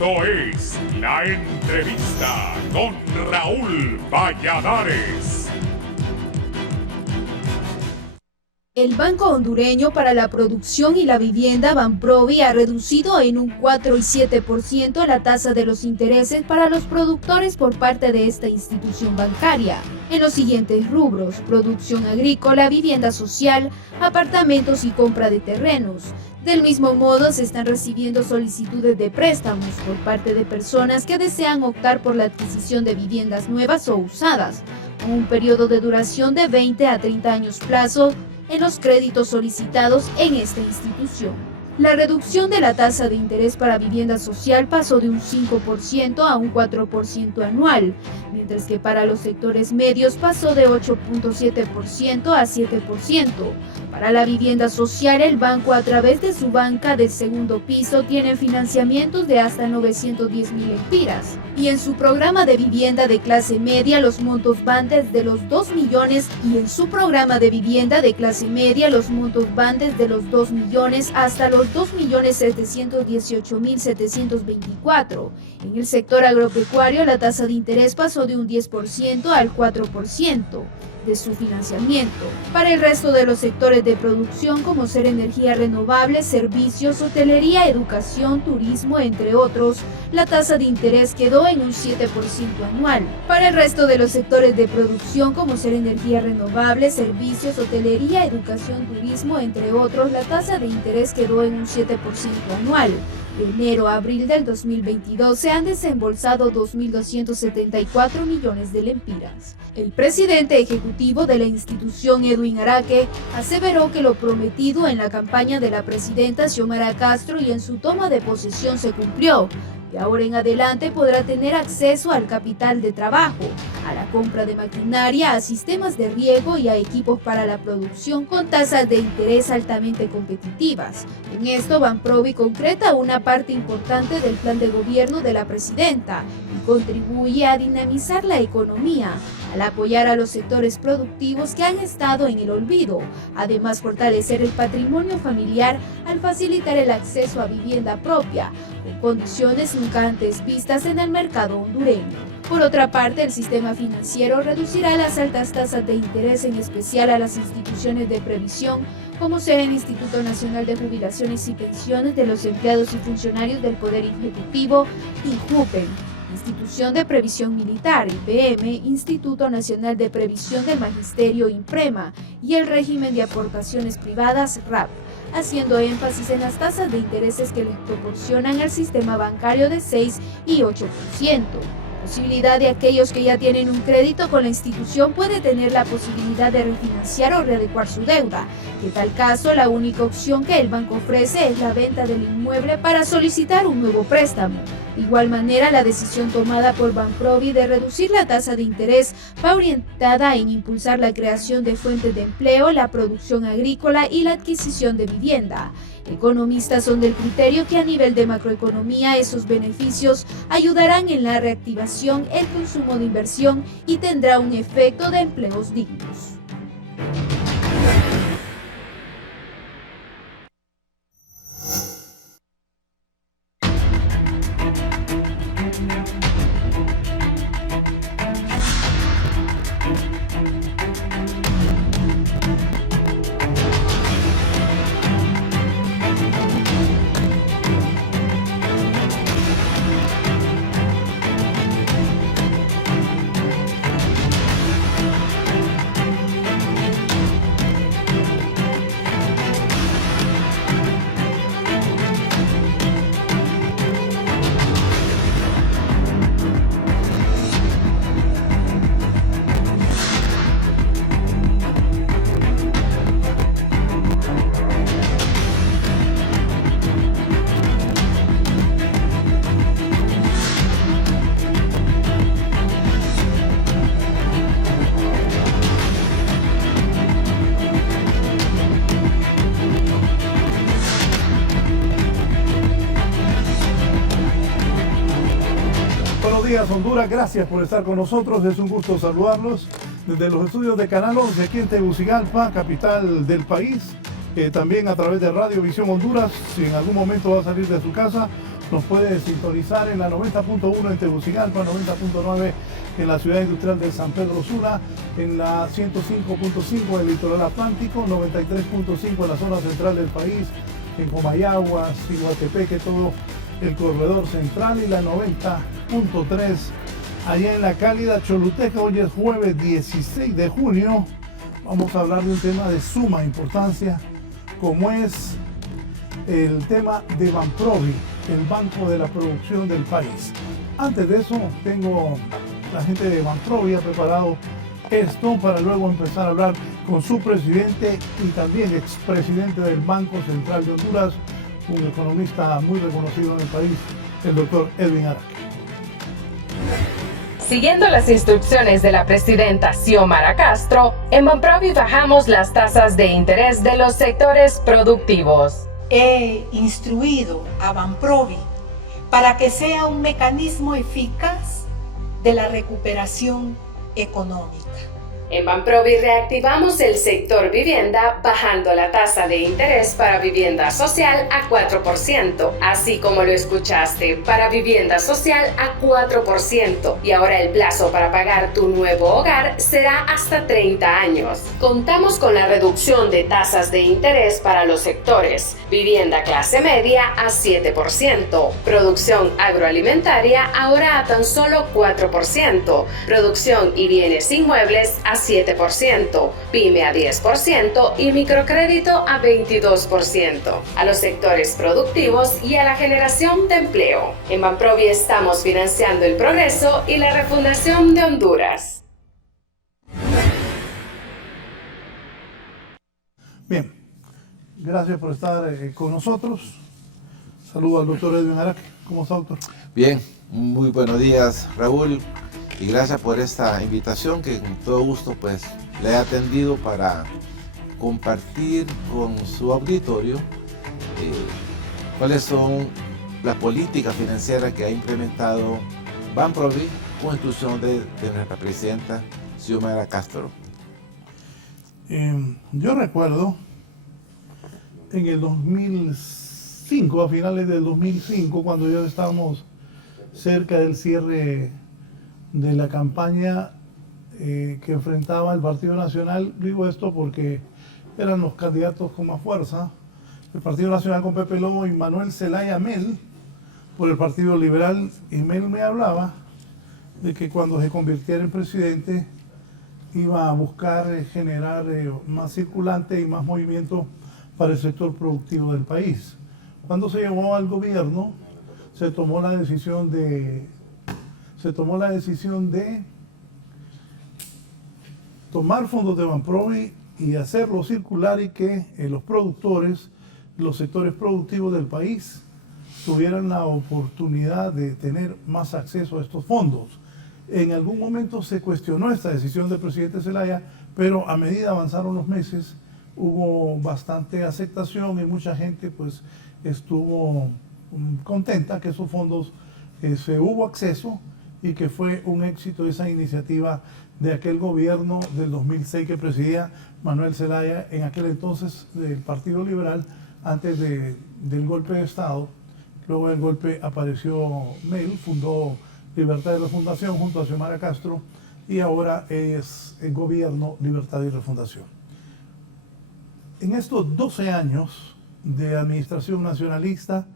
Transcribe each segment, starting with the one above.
Esto es La Entrevista con Raúl Valladares. El Banco Hondureño para la Producción y la Vivienda, Banprovi, ha reducido en un 4 y 7% la tasa de los intereses para los productores por parte de esta institución bancaria, en los siguientes rubros: producción agrícola, vivienda social, apartamentos y compra de terrenos. Del mismo modo, se están recibiendo solicitudes de préstamos por parte de personas que desean optar por la adquisición de viviendas nuevas o usadas, con un periodo de duración de 20 a 30 años plazo en los créditos solicitados en esta institución. La reducción de la tasa de interés para vivienda social pasó de un 5% a un 4% anual, mientras que para los sectores medios pasó de 8.7% a 7%. Para la vivienda social, el banco, a través de su banca del segundo piso, tiene financiamientos de hasta 910.000 lempiras. Y en su programa de vivienda de clase media, los montos van desde los 2 millones de los 2 millones hasta los 2.718.724. En el sector agropecuario, la tasa de interés pasó de un 10% al 4% de su financiamiento. Para el resto de los sectores de producción, como ser energía renovable, servicios, hotelería, educación, turismo, entre otros, la tasa de interés quedó en un 7% anual. Para el resto de los sectores de producción, como ser energía renovable, servicios, hotelería, educación, turismo, entre otros, la tasa de interés quedó en un 7% anual. De enero a abril del 2022 se han desembolsado 2.274 millones de lempiras. El presidente ejecutivo de la institución, Edwin Araque, aseveró que lo prometido en la campaña de la presidenta Xiomara Castro y en su toma de posesión se cumplió. De ahora en adelante podrá tener acceso al capital de trabajo, a la compra de maquinaria, a sistemas de riego y a equipos para la producción con tasas de interés altamente competitivas. En esto, Banprovi concreta una parte importante del plan de gobierno de la presidenta y contribuye a dinamizar la economía, al apoyar a los sectores productivos que han estado en el olvido, además fortalecer el patrimonio familiar al facilitar el acceso a vivienda propia, con condiciones nunca antes vistas en el mercado hondureño. Por otra parte, el sistema financiero reducirá las altas tasas de interés, en especial a las instituciones de previsión, como sea el Instituto Nacional de Jubilaciones y Pensiones de los Empleados y Funcionarios del Poder Ejecutivo, INJUPEN, Institución de Previsión Militar, IPM, Instituto Nacional de Previsión del Magisterio, INPREMA, y el régimen de aportaciones privadas, RAP, haciendo énfasis en las tasas de intereses que les proporcionan al sistema bancario de 6 y 8%. Posibilidad de aquellos que ya tienen un crédito con la institución puede tener la posibilidad de refinanciar o readecuar su deuda. En tal caso, la única opción que el banco ofrece es la venta del inmueble para solicitar un nuevo préstamo. De igual manera, la decisión tomada por Banprovi de reducir la tasa de interés va orientada en impulsar la creación de fuentes de empleo, la producción agrícola y la adquisición de vivienda. Economistas son del criterio que a nivel de macroeconomía esos beneficios ayudarán en la reactivación, el consumo de inversión y tendrá un efecto de empleos dignos. días, Honduras. Gracias por estar con nosotros. Es un gusto saludarlos desde los estudios de Canal 11 aquí en Tegucigalpa, capital del país. También a través de Radio Visión Honduras. Si en algún momento va a salir de su casa, Nos puede sintonizar en la 90.1 en Tegucigalpa, 90.9 en la ciudad industrial de San Pedro Sula, en la 105.5 en el litoral atlántico, 93.5 en la zona central del país, en Comayagua, Iguatepeque, todo el corredor central, y la 90.3 allá en la cálida Choluteca. Hoy es jueves 16 de junio. Vamos a hablar de un tema de suma importancia, como es el tema de Banprovi, el Banco de la Producción del país. Antes de eso, la gente de Banprovi ha preparado esto para luego empezar a hablar con su presidente y también expresidente del Banco Central de Honduras, un economista muy reconocido en el país, el doctor Edwin Araque. Siguiendo las instrucciones de la presidenta Xiomara Castro, en Banprovi bajamos las tasas de interés de los sectores productivos. He instruido a Banprovi para que sea un mecanismo eficaz de la recuperación económica. En Banprovi reactivamos el sector vivienda bajando la tasa de interés para vivienda social a 4%, así como lo escuchaste, para vivienda social a 4%. Y ahora el plazo para pagar tu nuevo hogar será hasta 30 años. Contamos con la reducción de tasas de interés para los sectores vivienda clase media a 7%, producción agroalimentaria ahora a tan solo 4%, producción y bienes inmuebles a 7%, pyme a 10% y microcrédito a 22%, a los sectores productivos y a la generación de empleo. En Banprovi estamos financiando el progreso y la refundación de Honduras. Bien, gracias por estar con nosotros. Saludo al doctor Edwin Araque. ¿Cómo está, doctor? Bien, muy buenos días, Raúl. Y gracias por esta invitación que con todo gusto pues le he atendido para compartir con su auditorio cuáles son las políticas financieras que ha implementado Banprovi con instrucción de nuestra presidenta Xiomara Castro. Yo recuerdo en el 2005, a finales del 2005, cuando ya estábamos cerca del cierre de la campaña que enfrentaba el Partido Nacional. Digo esto porque eran los candidatos con más fuerza, el Partido Nacional con Pepe Lobo y Manuel Zelaya Mel por el Partido Liberal, y Mel me hablaba de que cuando se convirtiera en presidente iba a buscar generar más circulante y más movimiento para el sector productivo del país. Cuando se llegó al gobierno, se tomó la decisión de tomar fondos de Banprovi y hacerlo circular, y que los productores, los sectores productivos del país tuvieran la oportunidad de tener más acceso a estos fondos. En algún momento se cuestionó esta decisión del presidente Zelaya, pero a medida avanzaron los meses hubo bastante aceptación y mucha gente pues estuvo contenta que esos fondos se hubo acceso, y que fue un éxito esa iniciativa de aquel gobierno del 2006 que presidía Manuel Zelaya, en aquel entonces del Partido Liberal, antes del golpe de Estado. Luego del golpe apareció Mel, fundó Libertad y Refundación junto a Xiomara Castro, y ahora es el gobierno Libertad y Refundación. En estos 12 años de administración nacionalista,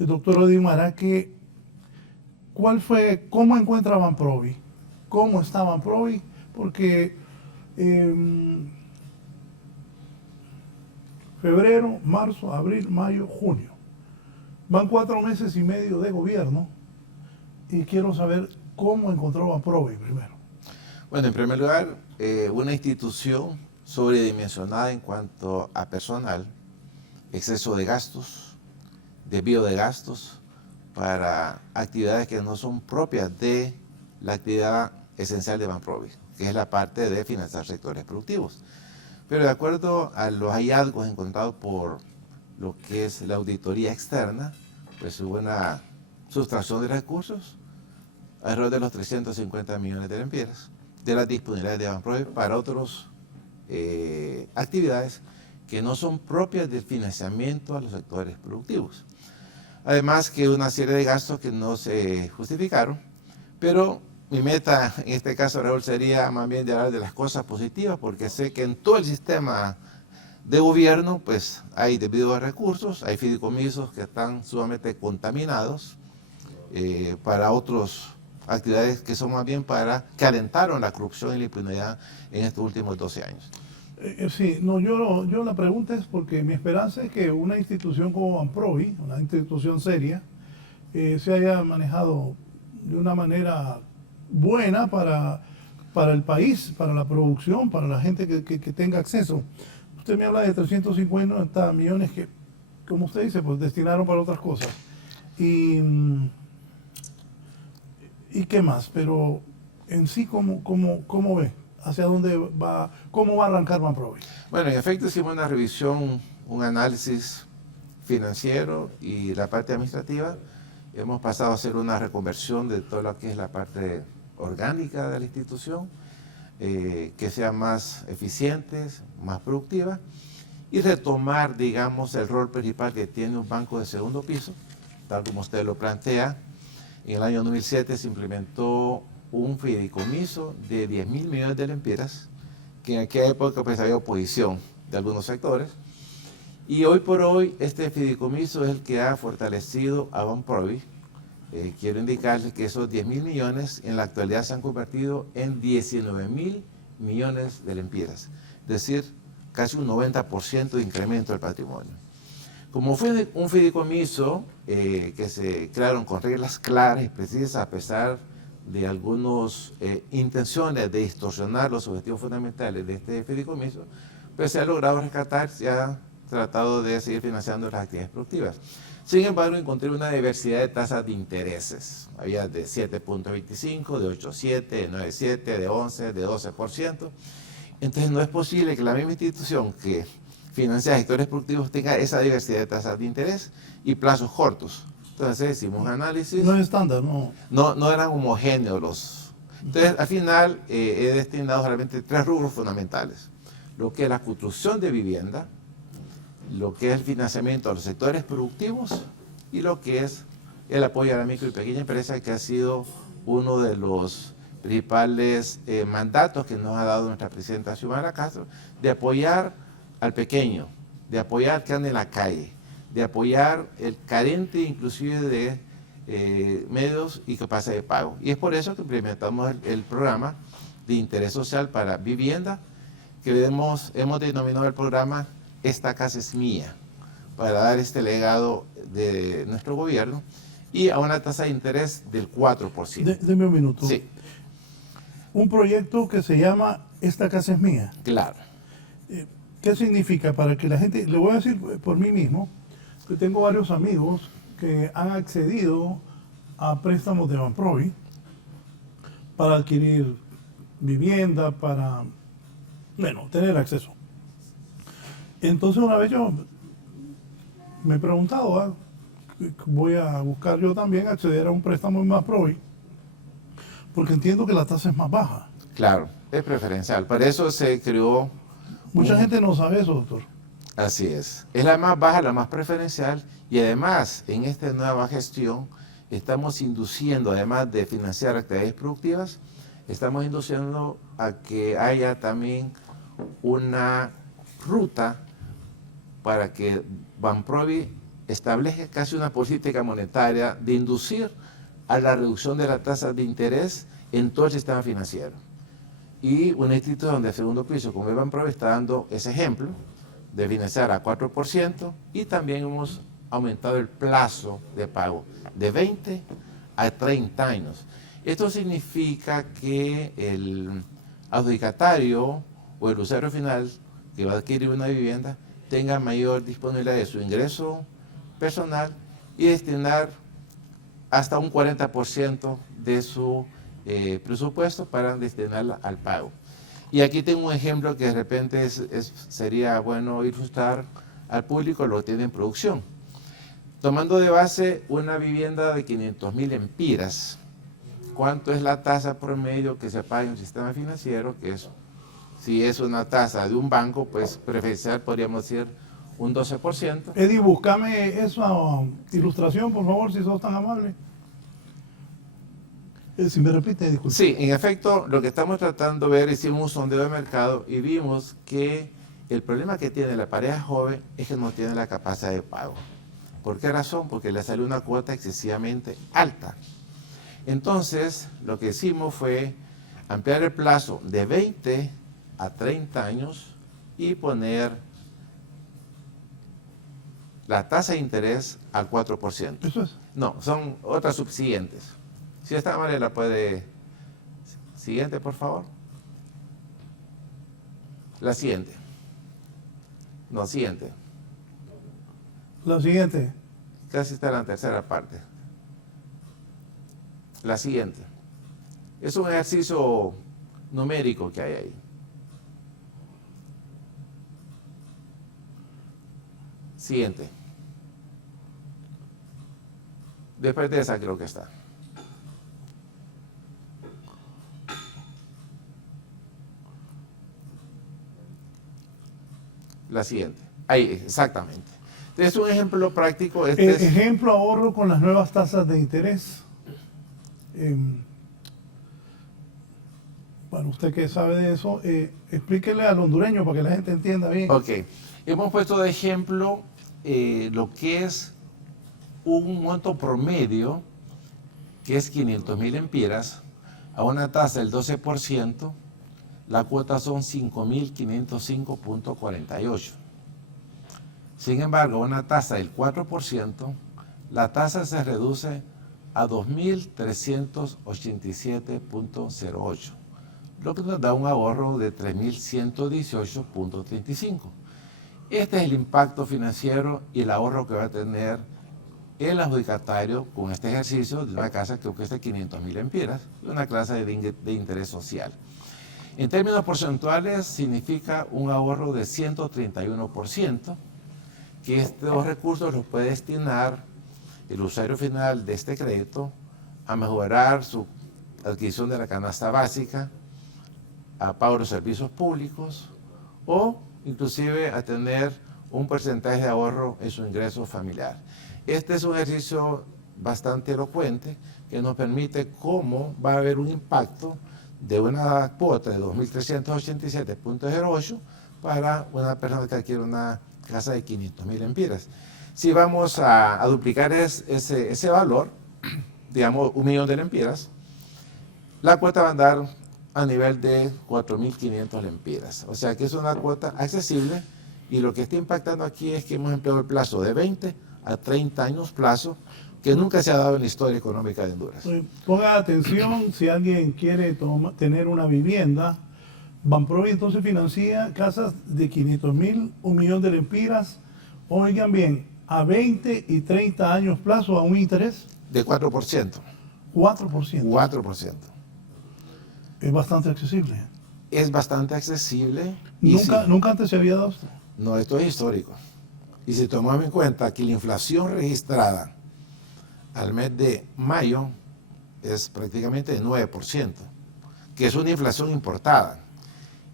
el doctor Edwin Araque, ¿cómo encuentra Banprovi? ¿Cómo está Banprovi? Porque febrero, marzo, abril, mayo, junio. Van 4 meses y medio de gobierno, y quiero saber cómo encontró Banprovi primero. Bueno, en primer lugar, una institución sobredimensionada en cuanto a personal, exceso de gastos, desvío de gastos para actividades que no son propias de la actividad esencial de Banprovi, que es la parte de financiar sectores productivos. Pero de acuerdo a los hallazgos encontrados por lo que es la auditoría externa, pues hubo una sustracción de recursos alrededor de los 350 millones de lempiras de las disponibilidades de Banprovi para otras actividades que no son propias del financiamiento a los sectores productivos. Además que una serie de gastos que no se justificaron, pero mi meta en este caso, Raúl, sería más bien de hablar de las cosas positivas, porque sé que en todo el sistema de gobierno pues hay desvío de recursos, hay fideicomisos que están sumamente contaminados para otras actividades que son más bien que alentaron la corrupción y la impunidad en estos últimos 12 años. Sí, no, yo la pregunta es porque mi esperanza es que una institución como Banprovi, una institución seria, se haya manejado de una manera buena para el país, para la producción, para la gente que tenga acceso. Usted me habla de 350 millones que, como usted dice, pues destinaron para otras cosas. ¿Y qué más? Pero en sí, ¿cómo ve? ¿Hacia dónde va? ¿Cómo va a arrancar Banprovi? Bueno, en efecto hicimos una revisión, un análisis financiero y la parte administrativa. Hemos pasado a hacer una reconversión de todo lo que es la parte orgánica de la institución, que sea más eficientes, más productiva, y retomar, digamos, el rol principal que tiene un banco de segundo piso, tal como usted lo plantea. En el año 2007 se implementó un fideicomiso de 10.000 millones de lempiras, que en aquella época pues había oposición de algunos sectores, y hoy por hoy este fideicomiso es el que ha fortalecido a Banprovi. Quiero indicarles que esos 10.000 millones en la actualidad se han convertido en 19.000 millones de lempiras, es decir, casi un 90% de incremento del patrimonio. Como fue un fideicomiso que se crearon con reglas claras y precisas a pesar de algunas intenciones de distorsionar los objetivos fundamentales de este fideicomiso, pues se ha logrado rescatar, se ha tratado de seguir financiando las actividades productivas. Sin embargo, encontré una diversidad de tasas de intereses. Había de 7.25, de 8.7, de 9.7, de 11, de 12%. Entonces no es posible que la misma institución que financia sectores productivos tenga esa diversidad de tasas de interés y plazos cortos. Entonces hicimos un análisis. No es estándar, no. No eran homogéneos los. Entonces al final he destinado realmente 3 rubros fundamentales. Lo que es la construcción de vivienda, lo que es el financiamiento a los sectores productivos y lo que es el apoyo a la micro y pequeña empresa, que ha sido uno de los principales mandatos que nos ha dado nuestra presidenta Xiomara Castro, de apoyar al pequeño, de apoyar al que anda en la calle, de apoyar el carente inclusive de medios y capacidad de pago. Y es por eso que implementamos el programa de interés social para vivienda, que hemos denominado el programa Esta Casa es Mía, para dar este legado de nuestro gobierno y a una tasa de interés del 4%. Deme un minuto. Sí. Un proyecto que se llama Esta Casa es Mía. Claro. ¿Qué significa? Para que la gente, le voy a decir por mí mismo, que tengo varios amigos que han accedido a préstamos de Banprovi para adquirir vivienda, para, bueno, tener acceso. Entonces una vez yo me he preguntado, voy a buscar yo también acceder a un préstamo en Banprovi, porque entiendo que la tasa es más baja. Claro, es preferencial. Para eso se creó... Mucha gente no sabe eso, doctor. Así es. Es la más baja, la más preferencial, y además en esta nueva gestión estamos induciendo, además de financiar actividades productivas, estamos induciendo a que haya también una ruta para que Banprovi establezca casi una política monetaria de inducir a la reducción de la tasa de interés en todo el sistema financiero. Y una institución de segundo piso como Banprovi está dando ese ejemplo de financiar a 4%, y también hemos aumentado el plazo de pago de 20 a 30 años. Esto significa que el adjudicatario o el usuario final que va a adquirir una vivienda tenga mayor disponibilidad de su ingreso personal y destinar hasta un 40% de su presupuesto para destinarla al pago. Y aquí tengo un ejemplo que de repente sería bueno ilustrar al público lo que tiene en producción. Tomando de base una vivienda de 500.000 lempiras, ¿cuánto es la tasa promedio que se paga en un sistema financiero? Que es, si es una tasa de un banco, pues preferencial podríamos decir un 12%. Eddie, búscame esa ilustración, por favor, si sos tan amable. Si me repite, disculpe. Sí, en efecto, lo que estamos tratando de ver, hicimos un sondeo de mercado y vimos que el problema que tiene la pareja joven es que no tiene la capacidad de pago. ¿Por qué razón? Porque le salió una cuota excesivamente alta. Entonces, lo que hicimos fue ampliar el plazo de 20 a 30 años y poner la tasa de interés al 4%. ¿Eso es? No, son otras subsiguientes. Si esta manera puede... Siguiente, por favor. La siguiente. No, siguiente. La siguiente. Casi está en la tercera parte. La siguiente. Es un ejercicio numérico que hay ahí. Siguiente. Después de esa creo que está. La siguiente. Ahí, exactamente. Entonces, un ejemplo práctico. Ejemplo, ahorro con las nuevas tasas de interés. Bueno, usted que sabe de eso, explíquele al hondureño para que la gente entienda bien. Ok. Hemos puesto de ejemplo lo que es un monto promedio, que es 500.000 empiras, a una tasa del 12%, la cuota son 5.505.48. Sin embargo, a una tasa del 4%, la tasa se reduce a 2.387.08, lo que nos da un ahorro de 3.118.35. Este es el impacto financiero y el ahorro que va a tener el adjudicatario con este ejercicio de una casa que cuesta 500.000 empiras y una clase de interés social. En términos porcentuales significa un ahorro de 131%, que estos recursos los puede destinar el usuario final de este crédito a mejorar su adquisición de la canasta básica, a pago de los servicios públicos o inclusive a tener un porcentaje de ahorro en su ingreso familiar. Este es un ejercicio bastante elocuente que nos permite cómo va a haber un impacto de una cuota de 2.387.08 para una persona que adquiere una casa de 500.000 empiras. Si vamos a duplicar ese valor, digamos 1.000.000 de lempiras, la cuota va a andar a nivel de 4.500 lempiras. O sea que es una cuota accesible y lo que está impactando aquí es que hemos empleado el plazo de 20 a 30 años plazo que nunca se ha dado en la historia económica de Honduras. Ponga atención, si alguien quiere tener una vivienda, Banprovi entonces financia casas de 500.000, 1.000.000 de lempiras, oigan bien, a 20 y 30 años plazo a un interés de 4%. 4%. 4%. Es bastante accesible. Es bastante accesible. Nunca antes se había dado esto. No, esto es histórico. Y si tomamos en cuenta que la inflación registrada al mes de mayo es prácticamente de 9%, que es una inflación importada.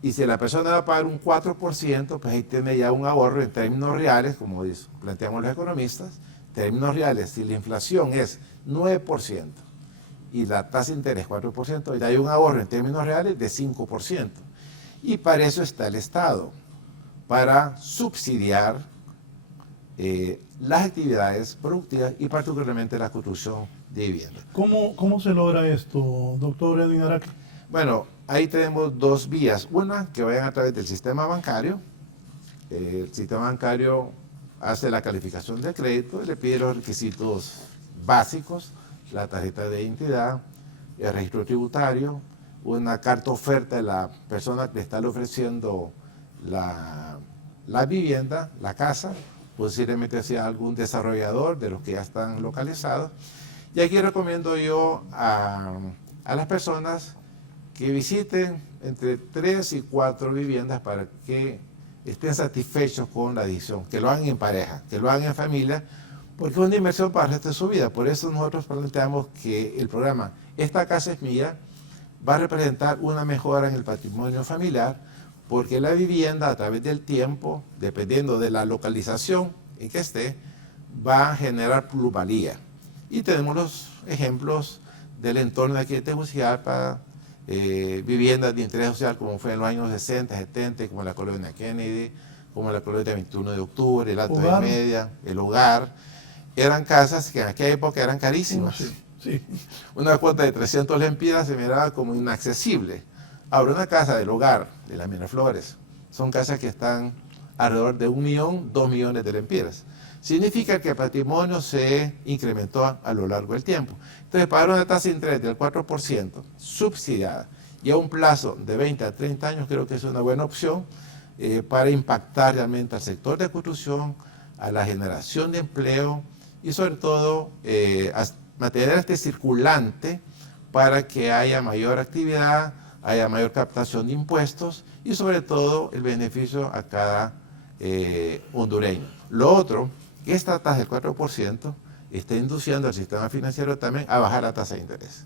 Y si la persona va a pagar un 4%, pues ahí tiene ya un ahorro en términos reales, como planteamos los economistas, términos reales, si la inflación es 9% y la tasa de interés 4%, ya hay un ahorro en términos reales de 5%. Y para eso está el Estado, para subsidiar las actividades productivas y particularmente la construcción de vivienda. ¿Cómo se logra esto, doctor Edwin Araque? Bueno, ahí tenemos dos vías. Una, que vayan a través del sistema bancario. El sistema bancario hace la calificación de crédito y le pide los requisitos básicos, la tarjeta de identidad, el registro tributario, una carta oferta de la persona que le está ofreciendo la vivienda, la casa, posiblemente sea algún desarrollador de los que ya están localizados. Y aquí recomiendo yo a las personas que visiten entre 3 y 4 viviendas para que estén satisfechos con la decisión, que lo hagan en pareja, que lo hagan en familia, porque es una inversión para el resto de su vida. Por eso nosotros planteamos que el programa Esta Casa es Mía va a representar una mejora en el patrimonio familiar, porque la vivienda a través del tiempo, dependiendo de la localización en que esté, va a generar plusvalía. Y tenemos los ejemplos del entorno de aquí de Tegucigalpa, viviendas de interés social como fue en los años 60, 70, como la colonia Kennedy, como la colonia 21 de octubre, el Alto de Media, el Hogar. Eran casas que en aquella época eran carísimas. Sí. Una cuota de 300 lempiras se miraba como inaccesible. Ahora, una casa del Hogar, de la Miraflores, son casas que están alrededor de 1 millón, 2 millones de lempiras. Significa que el patrimonio se incrementó a lo largo del tiempo. Entonces, pagar una tasa de interés del 4% subsidiada y a un plazo de 20 a 30 años creo que es una buena opción para impactar realmente al sector de construcción, a la generación de empleo y sobre todo mantener este circulante para que haya mayor actividad, haya mayor captación de impuestos y sobre todo el beneficio a cada hondureño. Lo otro, que esta tasa del 4% está induciendo al sistema financiero también a bajar la tasa de interés.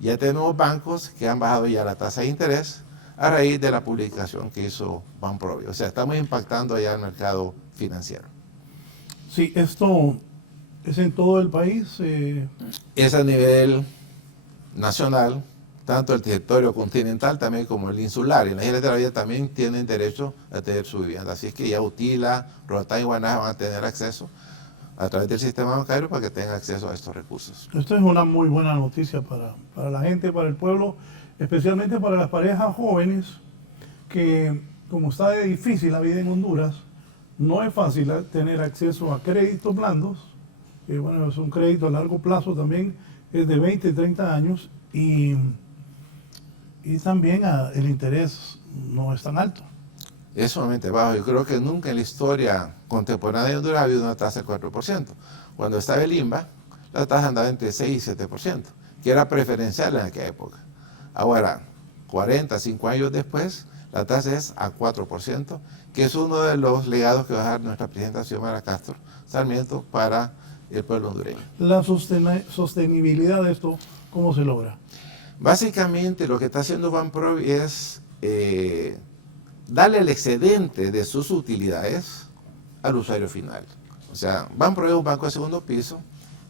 Ya tenemos bancos que han bajado ya la tasa de interés a raíz de la publicación que hizo Banprovi. O sea, estamos impactando ya el mercado financiero. Sí, esto es en todo el país. Es a nivel nacional, tanto el territorio continental también como el insular. Y las islas de la Vida también tienen derecho a tener su vivienda. Así es que ya Utila, Roatán y Guaná van a tener acceso a través del sistema bancario para que tengan acceso a estos recursos. Esto es una muy buena noticia para la gente, para el pueblo, especialmente para las parejas jóvenes que, como está de difícil la vida en Honduras, no es fácil tener acceso a créditos blandos. Bueno, es un crédito a largo plazo también, es de 20, 30 años y también el interés no es tan alto. Es sumamente bajo. Yo creo que nunca en la historia contemporánea de Honduras ha habido una tasa del 4%. Cuando estaba el INBA, la tasa andaba entre 6 y 7%, que era preferencial en aquella época. Ahora, 45 años después, la tasa es a 4%, que es uno de los legados que va a dejar nuestra presidenta Xiomara Castro Sarmiento para el pueblo hondureño. La sostenibilidad de esto, ¿cómo se logra? Básicamente lo que está haciendo Banprovi es darle el excedente de sus utilidades al usuario final. O sea, Banprovi es un banco de segundo piso,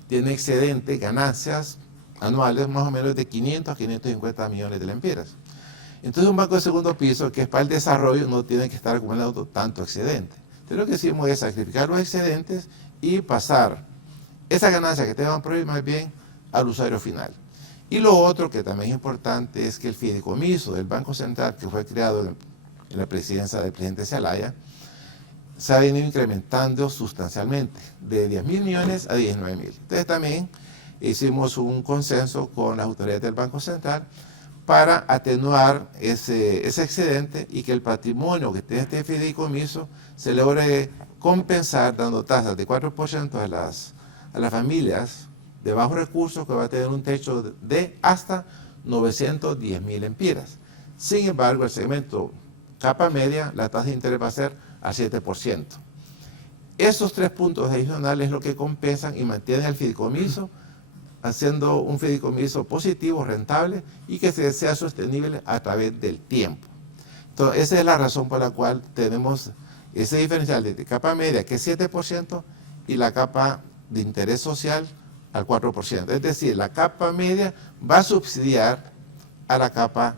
tiene excedente, ganancias anuales más o menos de 500 a 550 millones de lempiras. Entonces un banco de segundo piso que es para el desarrollo no tiene que estar acumulando tanto excedente. Entonces lo que hicimos es sacrificar los excedentes y pasar esa ganancia que tenga Banprovi más bien al usuario final. Y lo otro que también es importante es que el fideicomiso del Banco Central, que fue creado en la presidencia del presidente Zelaya, se ha venido incrementando sustancialmente, de 10.000 millones a 19.000. Entonces también hicimos un consenso con las autoridades del Banco Central para atenuar ese excedente y que el patrimonio que tiene este fideicomiso se logre compensar dando tasas de 4% a las familias de bajos recursos que va a tener un techo de hasta 910.000 lempiras. Sin embargo, el segmento capa media, la tasa de interés va a ser al 7%. Esos 3 puntos adicionales es lo que compensan y mantienen el fideicomiso, haciendo un fideicomiso positivo, rentable y que sea sostenible a través del tiempo. Entonces, esa es la razón por la cual tenemos ese diferencial de capa media, que es 7%, y la capa de interés social al 4%. Es decir, la capa media va a subsidiar a la capa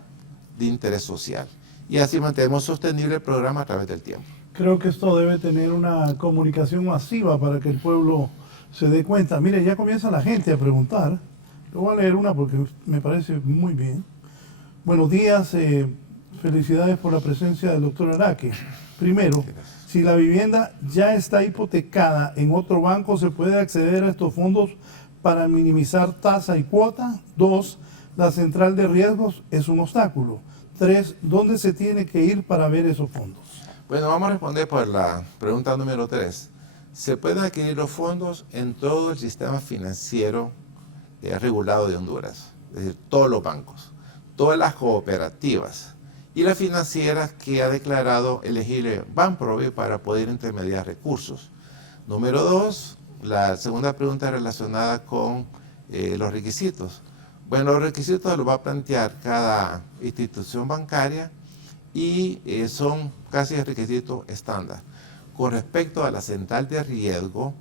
de interés social. Y así mantenemos sostenible el programa a través del tiempo. Creo que esto debe tener una comunicación masiva para que el pueblo se dé cuenta. Mire, ya comienza la gente a preguntar. Le voy a leer una porque me parece muy bien. Buenos días, felicidades por la presencia del doctor Araque. Primero, si la vivienda ya está hipotecada en otro banco, ¿se puede acceder a estos fondos para minimizar tasa y cuota? 2, la central de riesgos es un obstáculo. 3, ¿dónde se tiene que ir para ver esos fondos? Bueno, vamos a responder por la pregunta número 3. Se pueden adquirir los fondos en todo el sistema financiero regulado de Honduras, es decir, todos los bancos, todas las cooperativas y las financieras que ha declarado elegible Banprovi para poder intermediar recursos. Número 2, la segunda pregunta relacionada con los requisitos. Bueno, los requisitos los va a plantear cada institución bancaria y son casi el requisito estándar. Con respecto a la central de riesgo,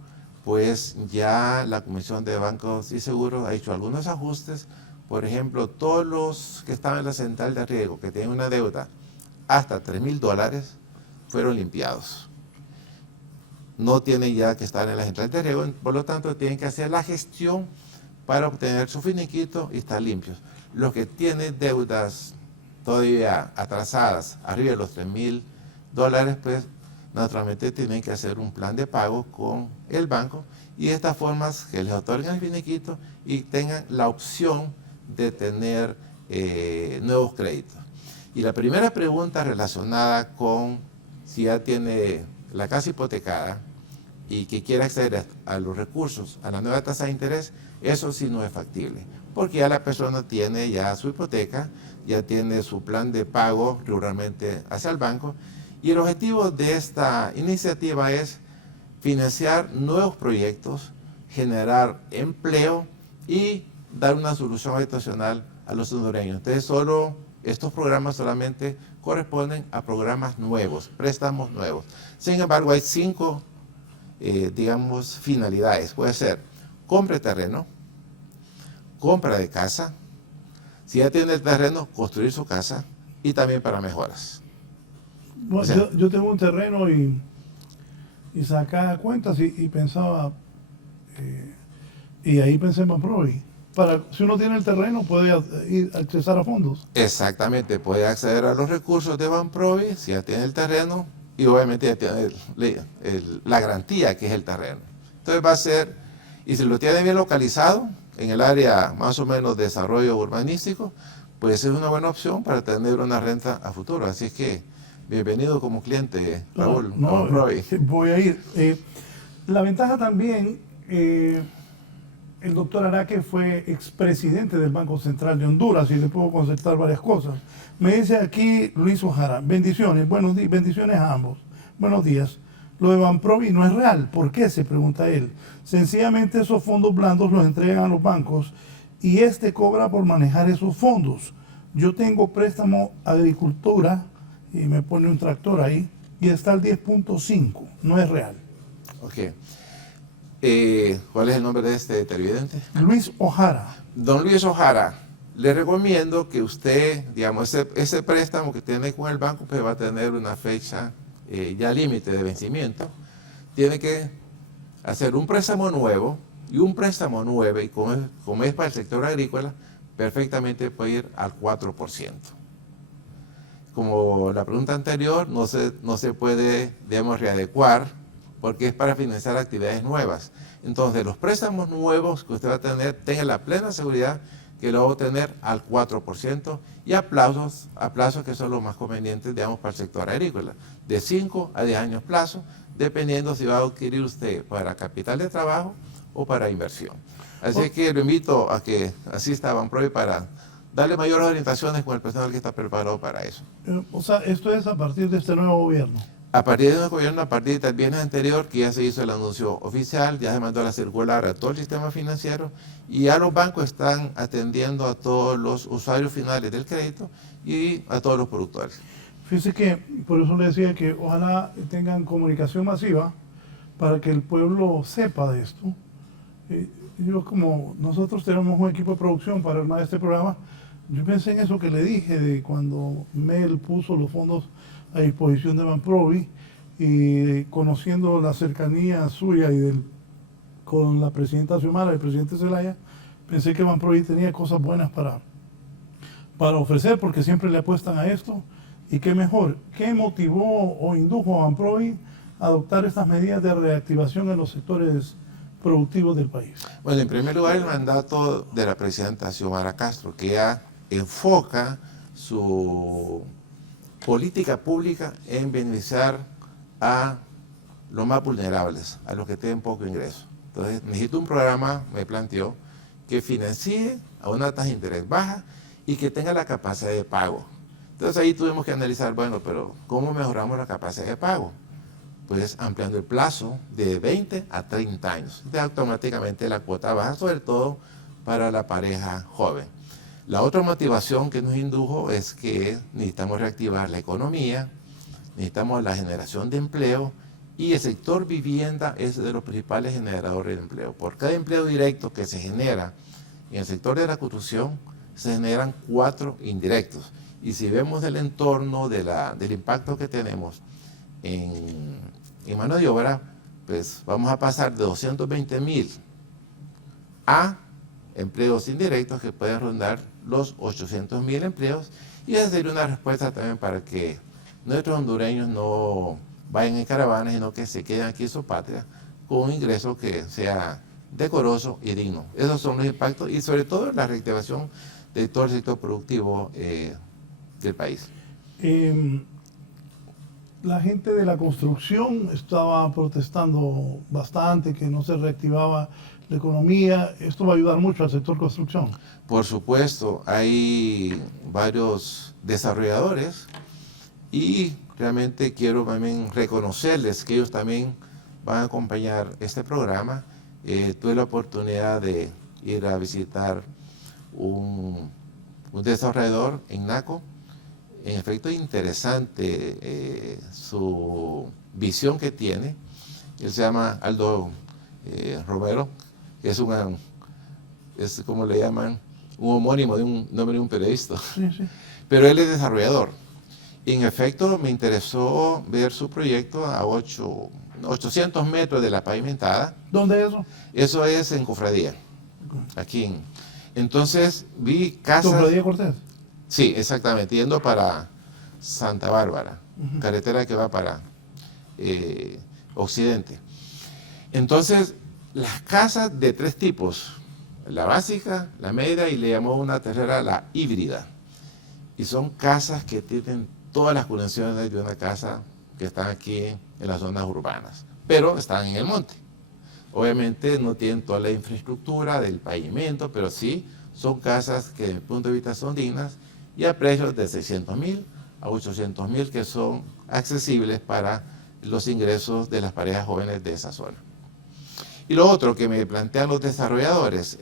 pues ya la Comisión de Bancos y Seguros ha hecho algunos ajustes. Por ejemplo, todos los que estaban en la central de riesgo, que tienen una deuda hasta $3,000, fueron limpiados. No tienen ya que estar en la central de riesgo, por lo tanto tienen que hacer la gestión para obtener su finiquito y estar limpios. Los que tienen deudas todavía atrasadas, arriba de los $3,000, pues naturalmente tienen que hacer un plan de pago con el banco y de estas formas que les otorguen el finiquito y tengan la opción de tener nuevos créditos. Y la primera pregunta relacionada con si ya tiene la casa hipotecada y que quiere acceder a los recursos, a la nueva tasa de interés, eso sí no es factible, porque ya la persona tiene ya su hipoteca, ya tiene su plan de pago regularmente hacia el banco, y el objetivo de esta iniciativa es financiar nuevos proyectos, generar empleo y dar una solución habitacional a los hondureños. Entonces, estos programas solamente corresponden a programas nuevos, préstamos nuevos. Sin embargo, hay 5, digamos, finalidades. Puede ser compra de terreno, compra de casa, si ya tiene el terreno, construir su casa y también para mejoras. Bueno, o sea, yo tengo un terreno y sacaba cuentas y pensaba, y ahí pensé en Banprovi. Si uno tiene el terreno, puede ir a accesar a fondos. Exactamente, puede acceder a los recursos de Banprovi si ya tiene el terreno y obviamente ya tiene la garantía que es el terreno. Entonces va a ser, y si lo tiene bien localizado, en el área más o menos de desarrollo urbanístico, pues es una buena opción para tener una renta a futuro. Así es que, bienvenido como cliente, Raúl. Voy a ir. La ventaja también, el doctor Araque fue expresidente del Banco Central de Honduras y le puedo concertar varias cosas. Me dice aquí Luis Ojara, bendiciones, buenos días, bendiciones a ambos. Buenos días. Lo de Banprovi no es real. ¿Por qué? Se pregunta él. Sencillamente esos fondos blandos los entregan a los bancos y este cobra por manejar esos fondos. Yo tengo préstamo agricultura y me pone un tractor ahí y está al 10.5. No es real. Ok. ¿Cuál es el nombre de este televidente? Luis Ojara. Don Luis Ojara, le recomiendo que usted, digamos, ese préstamo que tiene con el banco, pues va a tener una fecha ya límite de vencimiento. Tiene que hacer un préstamo nuevo y un préstamo nuevo, y como es para el sector agrícola, perfectamente puede ir al 4%. Como la pregunta anterior, no se puede, digamos, readecuar porque es para financiar actividades nuevas. Entonces, los préstamos nuevos que usted va a tener, tenga la plena seguridad que lo va a obtener al 4% y a plazos que son los más convenientes, digamos, para el sector agrícola, de 5 a 10 años plazo, dependiendo si va a adquirir usted para capital de trabajo o para inversión. Así que lo invito a que asista a Banprovi para darle mayores orientaciones con el personal que está preparado para eso. O sea, esto es a partir de este nuevo gobierno. A partir de nuestro gobierno, a partir del viernes anterior, que ya se hizo el anuncio oficial, ya se mandó la circular a todo el sistema financiero y ya los bancos están atendiendo a todos los usuarios finales del crédito y a todos los productores. Fíjese que, por eso le decía que ojalá tengan comunicación masiva para que el pueblo sepa de esto. Yo, como nosotros tenemos un equipo de producción para armar este programa, yo pensé en eso que le dije de cuando Mel puso los fondos a disposición de Banprovi y conociendo la cercanía suya con la presidenta Xiomara y el presidente Zelaya, pensé que Banprovi tenía cosas buenas para ofrecer porque siempre le apuestan a esto. Y qué mejor, ¿qué motivó o indujo a Banprovi a adoptar estas medidas de reactivación en los sectores productivos del país? Bueno, en primer lugar, el mandato de la presidenta Xiomara Castro, que ya enfoca su política pública en beneficiar a los más vulnerables, a los que tienen poco ingreso. Entonces, necesito un programa, me planteó, que financie a una tasa de interés baja y que tenga la capacidad de pago. Entonces ahí tuvimos que analizar, bueno, pero ¿cómo mejoramos la capacidad de pago? Pues ampliando el plazo de 20 a 30 años. Entonces automáticamente la cuota baja, sobre todo para la pareja joven. La otra motivación que nos indujo es que necesitamos reactivar la economía, necesitamos la generación de empleo, y el sector vivienda es de los principales generadores de empleo. Por cada empleo directo que se genera en el sector de la construcción, se generan 4 indirectos. Y si vemos el entorno del impacto que tenemos en mano de obra, pues vamos a pasar de 220,000 a empleos indirectos que pueden rondar los 800,000 empleos, y esa sería una respuesta también para que nuestros hondureños no vayan en caravanas, sino que se queden aquí en su patria con un ingreso que sea decoroso y digno. Esos son los impactos, y sobre todo la reactivación de todo el sector productivo del país. La gente de la construcción estaba protestando bastante que no se reactivaba la economía. ¿Esto va a ayudar mucho al sector construcción? Por supuesto, hay varios desarrolladores, y realmente quiero también reconocerles que ellos también van a acompañar este programa. Tuve la oportunidad de ir a visitar un desarrollador en Naco. En efecto, interesante su visión que tiene. Él se llama Aldo Romero, que es como le llaman, un homónimo de un nombre de un periodista. Sí, sí. Pero él es desarrollador. Y en efecto me interesó ver su proyecto a 800 metros de la pavimentada. ¿Dónde es eso? Eso es en Cofradía, aquí. Entonces vi casas... ¿Cofradía Cortés? Sí, exactamente, yendo para Santa Bárbara, carretera que va para Occidente. Entonces, las casas de 3 tipos, la básica, la media, y le llamó una tercera la híbrida. Y son casas que tienen todas las condiciones de una casa que están aquí en las zonas urbanas, pero están en el monte. Obviamente no tienen toda la infraestructura del pavimento, pero sí son casas que desde mi punto de vista son dignas, y a precios de 600,000 a 800,000, que son accesibles para los ingresos de las parejas jóvenes de esa zona. Y lo otro que me plantean los desarrolladores,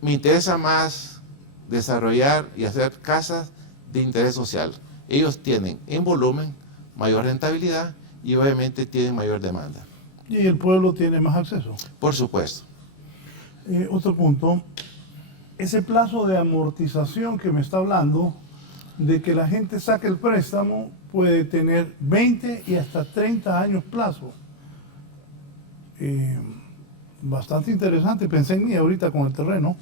me interesa más desarrollar y hacer casas de interés social. Ellos tienen en volumen mayor rentabilidad y obviamente tienen mayor demanda. Y el pueblo tiene más acceso. Por supuesto. Otro punto, ese plazo de amortización que me está hablando, de que la gente saque el préstamo, puede tener 20 y hasta 30 años plazo. Bastante interesante. Pensé en mí ahorita con el terreno,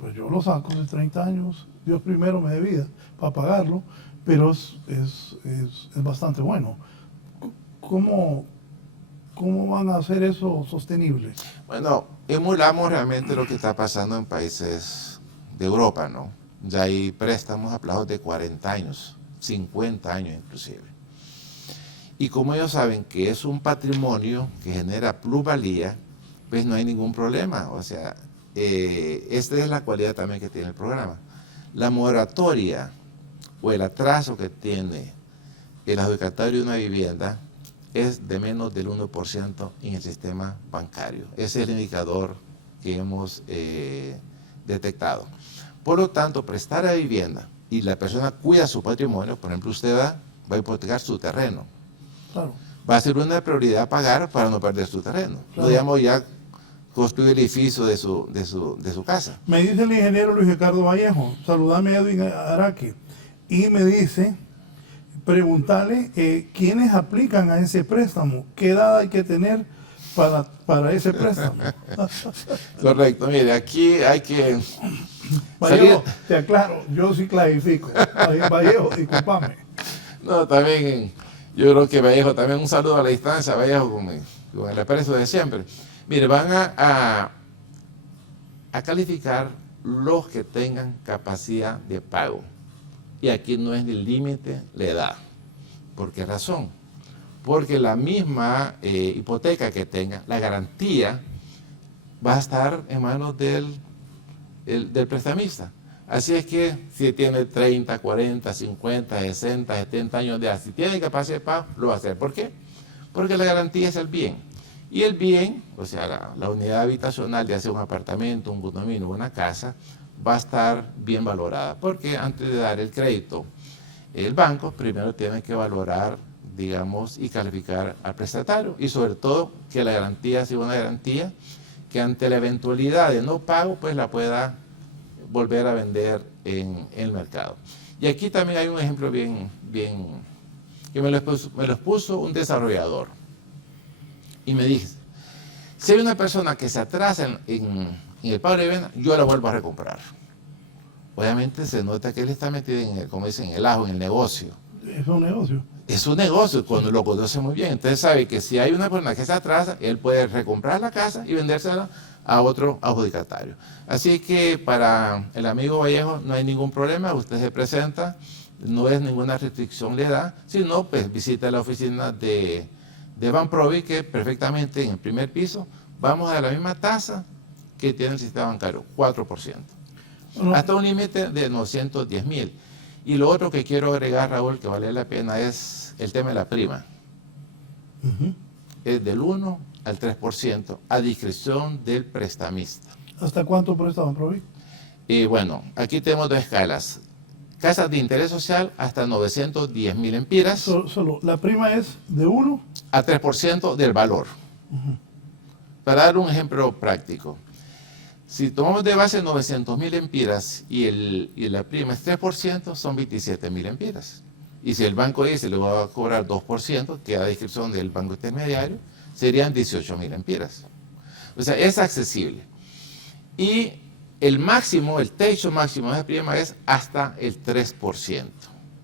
pues yo lo saco de 30 años, Dios primero me dé vida para pagarlo, pero es bastante bueno. ¿Cómo van a hacer eso sostenible? Bueno, emulamos realmente lo que está pasando en países de Europa, ¿no? Ya hay préstamos a plazos de 40 años, 50 años inclusive. Y como ellos saben que es un patrimonio que genera plusvalía, pues no hay ningún problema. O sea, esta es la cualidad también que tiene el programa. La moratoria o el atraso que tiene el adjudicatario de una vivienda es de menos del 1% en el sistema bancario. Ese es el indicador que hemos detectado. Por lo tanto, prestar a vivienda y la persona cuida su patrimonio, por ejemplo, usted va a hipotecar su terreno. Claro. Va a ser una prioridad pagar para no perder su terreno. Claro. No digamos ya construir el edificio de su casa. Me dice el ingeniero Luis Ricardo Vallejo, saludame a Edwin Araque, y me dice, preguntarle quiénes aplican a ese préstamo, qué edad hay que tener para ese préstamo. Correcto, mire, aquí hay que... Vallejo, te aclaro, yo sí clarifico. Vallejo, discúlpame. No, también, yo creo que Vallejo, también un saludo a la distancia, Vallejo, con el aprecio de siempre. Mire, van a calificar los que tengan capacidad de pago. Y aquí no es el límite la edad. ¿Por qué razón? Porque la misma hipoteca que tenga, la garantía, va a estar en manos del prestamista. Así es que si tiene 30, 40, 50, 60, 70 años de edad, si tiene capacidad de pago, lo va a hacer. ¿Por qué? Porque la garantía es el bien. Y el bien, o sea, la unidad habitacional, ya sea un apartamento, un condominio, una casa, va a estar bien valorada, porque antes de dar el crédito, el banco primero tiene que valorar, digamos, y calificar al prestatario, y sobre todo que la garantía sea una garantía que ante la eventualidad de no pago, pues la pueda volver a vender en el mercado. Y aquí también hay un ejemplo bien que me lo expuso un desarrollador, y me dice, si hay una persona que se atrasa en el pago de vivienda, yo la vuelvo a recomprar. Obviamente se nota que él está metido en el, como dicen, en el ajo, en el negocio. Es un negocio. Es un negocio, cuando lo conoce muy bien. Entonces sabe que si hay una persona que se atrasa, él puede recomprar la casa y vendérsela a otro adjudicatario. Así que para el amigo Vallejo no hay ningún problema, usted se presenta, no es ninguna restricción de edad, sino pues visita la oficina de Banprovi, que perfectamente en el primer piso vamos a la misma tasa que tiene el sistema bancario, 4%. Bueno, Hasta un límite de 910,000. Y lo otro que quiero agregar, Raúl, que vale la pena, es el tema de la prima. Es del 1 al 3%, a discreción del prestamista. ¿Hasta cuánto presta Banprovi? Y bueno, aquí tenemos dos escalas. Casas de interés social hasta 910,000 empiras. Solo, la prima es de 1 a 3% del valor. Para dar un ejemplo práctico, si tomamos de base 900,000 empiras y la prima es 3%, son 27,000 empiras. Y si el banco dice le va a cobrar 2%, que a discreción del banco intermediario, serían 18,000 empiras. O sea, es accesible. Y el máximo, el techo máximo de la prima es hasta el 3%.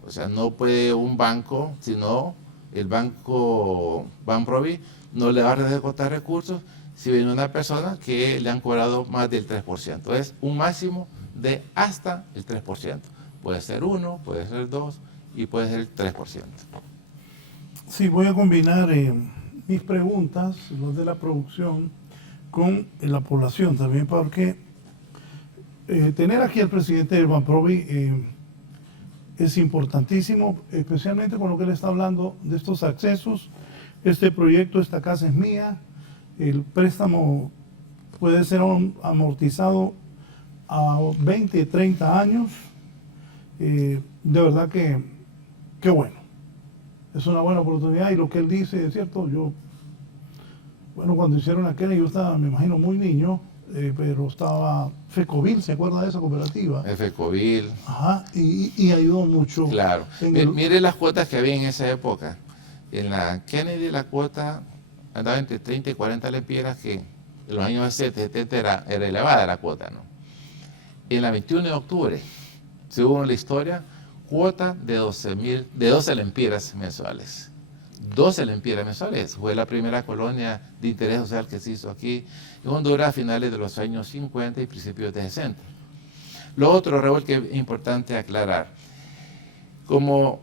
O sea, no puede un banco, sino el banco Banprovi, no le va a recortar recursos si viene una persona que le han cobrado más del 3%. Es un máximo de hasta el 3%. Puede ser 1, puede ser 2 y puede ser el 3%. Sí, voy a combinar mis preguntas, los de la producción, con la población también, porque tener aquí al presidente del Banprovi es importantísimo, especialmente con lo que él está hablando de estos accesos. Este proyecto, esta casa es mía, el préstamo puede ser amortizado a 20, 30 años. De verdad que bueno, es una buena oportunidad, y lo que él dice es cierto. Bueno, cuando hicieron aquel, yo estaba, me imagino, muy niño, pero estaba Fecovil, ¿se acuerda de esa cooperativa? Fecovil. Ajá, y ayudó mucho. Claro. Mire las cuotas que había en esa época. En la Kennedy la cuota andaba entre 30 y 40 lempiras, que en los años 70 era elevada la cuota, ¿no? En la 21 de octubre, según la historia, cuota de 12 lempiras mensuales. 12 lempiras mensuales. Fue la primera colonia de interés social que se hizo aquí en Honduras a finales de los años 50 y principios de 60. Lo otro, Raúl, que es importante aclarar, como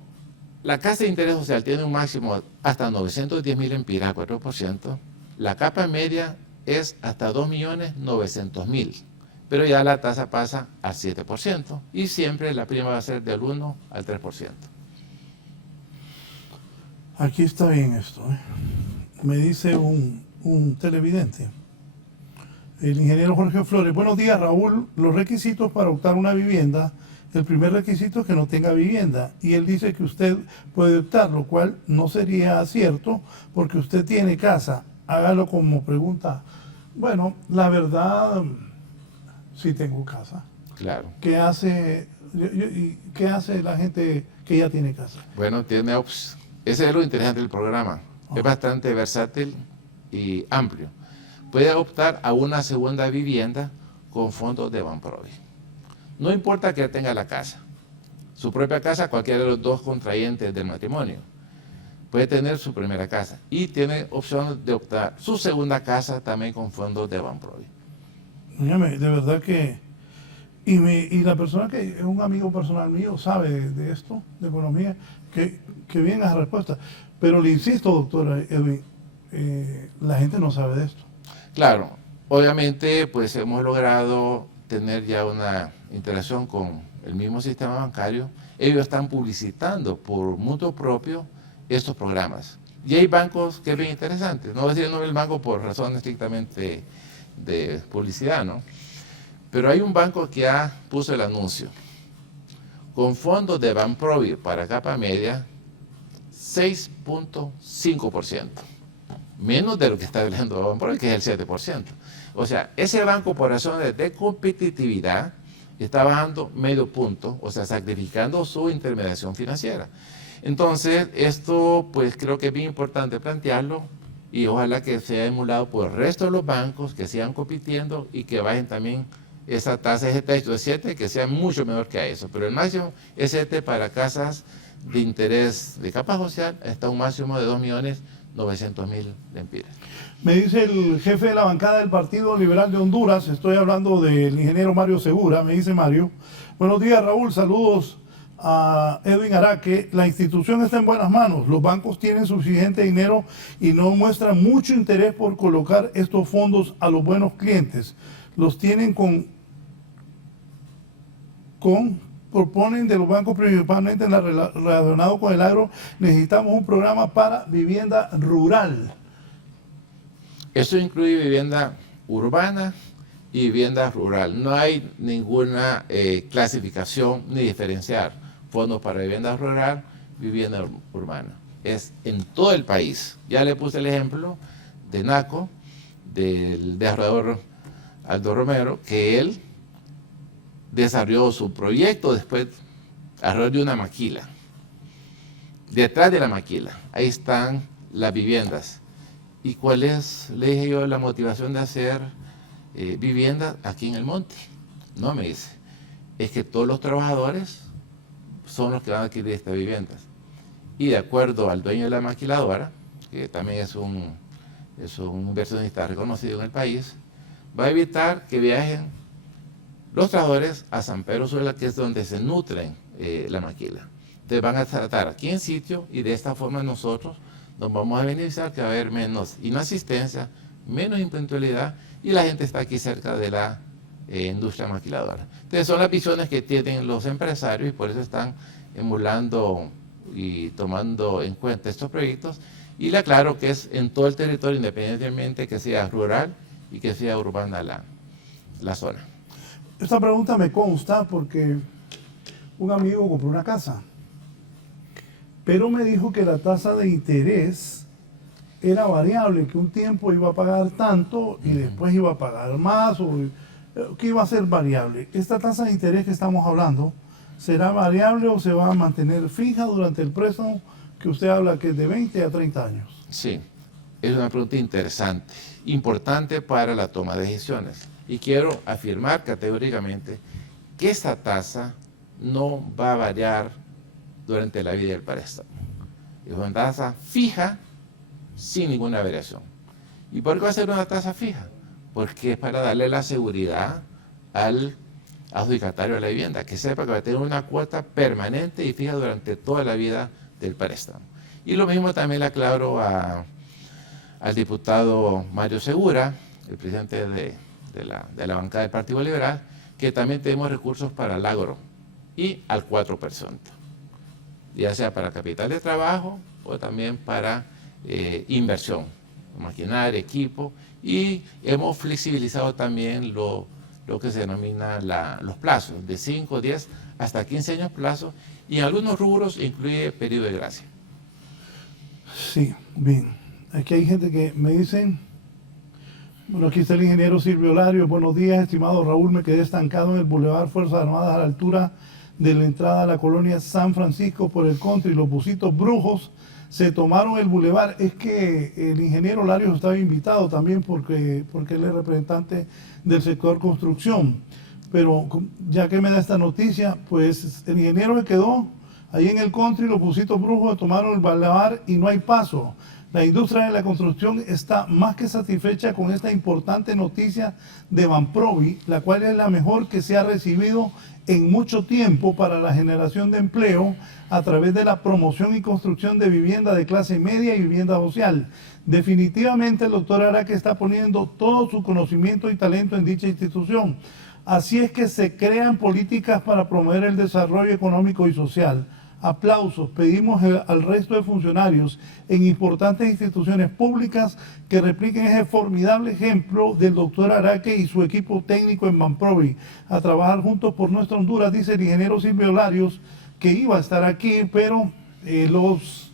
la casa de interés social tiene un máximo hasta 910,000 empiras, 4%, la capa media es hasta 2.900.000, pero ya la tasa pasa al 7%, y siempre la prima va a ser del 1 al 3%. Aquí está bien esto, ¿eh? Me dice un televidente, el ingeniero Jorge Flores: buenos días, Raúl, los requisitos para optar una vivienda, el primer requisito es que no tenga vivienda, y él dice que usted puede optar, lo cual no sería cierto porque usted tiene casa. Hágalo como pregunta. Bueno, la verdad, sí tengo casa. Claro. ¿Qué hace la gente que ya tiene casa? Bueno, ese es lo interesante del programa. Es bastante versátil y amplio. Puede optar a una segunda vivienda con fondos de Banprovi. No importa que tenga la casa, su propia casa, cualquiera de los dos contrayentes del matrimonio. Puede tener su primera casa y tiene opción de optar su segunda casa también con fondos de Banprovi. De verdad que... Y la persona que es un amigo personal mío sabe de esto, de economía, que bien esa respuesta. Pero le insisto, doctora Edwin, la gente no sabe de esto. Claro, obviamente pues hemos logrado tener ya una interacción con el mismo sistema bancario. Ellos están publicitando por mutuo propio estos programas. Y hay bancos que es bien interesante. No voy a decir el nombre del banco por razones estrictamente de publicidad, ¿no? Pero hay un banco que ya puso el anuncio. Con fondos de Banprovi para capa media, 6.5%. Menos de lo que está hablando Banprovi, que es el 7%. O sea, ese banco por razones de competitividad está bajando medio punto, o sea, sacrificando su intermediación financiera. Entonces, esto pues creo que es bien importante plantearlo y ojalá que sea emulado por el resto de los bancos que sigan compitiendo y que bajen también esa tasa, ese techo de 7, que sea mucho menor que a eso. Pero el máximo es 7 para casas de interés de capa social, está un máximo de 2.900.000 lempiras. Me dice el jefe de la bancada del Partido Liberal de Honduras, estoy hablando del ingeniero Mario Segura, me dice Mario. Buenos días, Raúl, saludos a Edwin Araque. La institución está en buenas manos, los bancos tienen suficiente dinero y no muestran mucho interés por colocar estos fondos a los buenos clientes. Los tienen proponen de los bancos principalmente en relacionado con el agro. Necesitamos un programa para vivienda rural. Eso incluye vivienda urbana y vivienda rural. No hay ninguna clasificación ni diferenciar fondos para vivienda rural, vivienda urbana. Es en todo el país. Ya le puse el ejemplo de Naco, del desarrollador Aldo Romero, que él desarrolló su proyecto después alrededor de una maquila. Detrás de la maquila, ahí están las viviendas. ¿Y cuál es, le dije yo, la motivación de hacer viviendas aquí en el monte? No, me dice, es que todos los trabajadores son los que van a adquirir estas viviendas. Y de acuerdo al dueño de la maquiladora, que también es un inversionista reconocido en el país, va a evitar que viajen los trabajadores a San Pedro Sula, que es donde se nutren la maquila. Entonces van a tratar aquí en sitio y de esta forma nosotros nos vamos a beneficiar, que va a haber menos inasistencia, menos impuntualidad y la gente está aquí cerca de la industria maquiladora. Entonces son las visiones que tienen los empresarios y por eso están emulando y tomando en cuenta estos proyectos. Y le aclaro que es en todo el territorio, independientemente que sea rural y que sea urbana la zona. Esta pregunta me consta porque un amigo compró una casa, pero me dijo que la tasa de interés era variable, que un tiempo iba a pagar tanto y después iba a pagar más, o que iba a ser variable. ¿Esta tasa de interés que estamos hablando será variable o se va a mantener fija durante el préstamo que usted habla que es de 20 a 30 años? Sí, es una pregunta interesante, importante para la toma de decisiones. Y quiero afirmar categóricamente que esta tasa no va a variar durante la vida del préstamo. Es una tasa fija sin ninguna variación. ¿Y por qué va a ser una tasa fija? Porque es para darle la seguridad al adjudicatario de la vivienda, que sepa que va a tener una cuota permanente y fija durante toda la vida del préstamo. Y lo mismo también le aclaro al diputado Mario Segura, el presidente de la bancada del Partido Liberal, que también tenemos recursos para el agro y al 4%, ya sea para capital de trabajo o también para inversión, maquinaria, equipo, y hemos flexibilizado también lo que se denomina los plazos, de 5, 10 hasta 15 años plazo, y en algunos rubros incluye periodo de gracia. Sí, bien. Aquí hay gente que me dicen, bueno, aquí está el ingeniero Silvio Lario. Buenos días, estimado Raúl, me quedé estancado en el Boulevard Fuerzas Armadas a la altura de la entrada a la colonia San Francisco por el country. Los busitos brujos se tomaron el bulevar. Es que el ingeniero Lario estaba invitado también porque él es representante del sector construcción. Pero ya que me da esta noticia, pues el ingeniero se quedó ahí en el country, los busitos brujos tomaron el bulevar y no hay paso. La industria de la construcción está más que satisfecha con esta importante noticia de Banprovi, la cual es la mejor que se ha recibido en mucho tiempo para la generación de empleo a través de la promoción y construcción de vivienda de clase media y vivienda social. Definitivamente el doctor Araque está poniendo todo su conocimiento y talento en dicha institución. Así es que se crean políticas para promover el desarrollo económico y social. Aplausos. Pedimos al resto de funcionarios en importantes instituciones públicas que repliquen ese formidable ejemplo del doctor Araque y su equipo técnico en Banprovi, a trabajar juntos por nuestra Honduras, dice el ingeniero Silvio Larios, que iba a estar aquí, pero los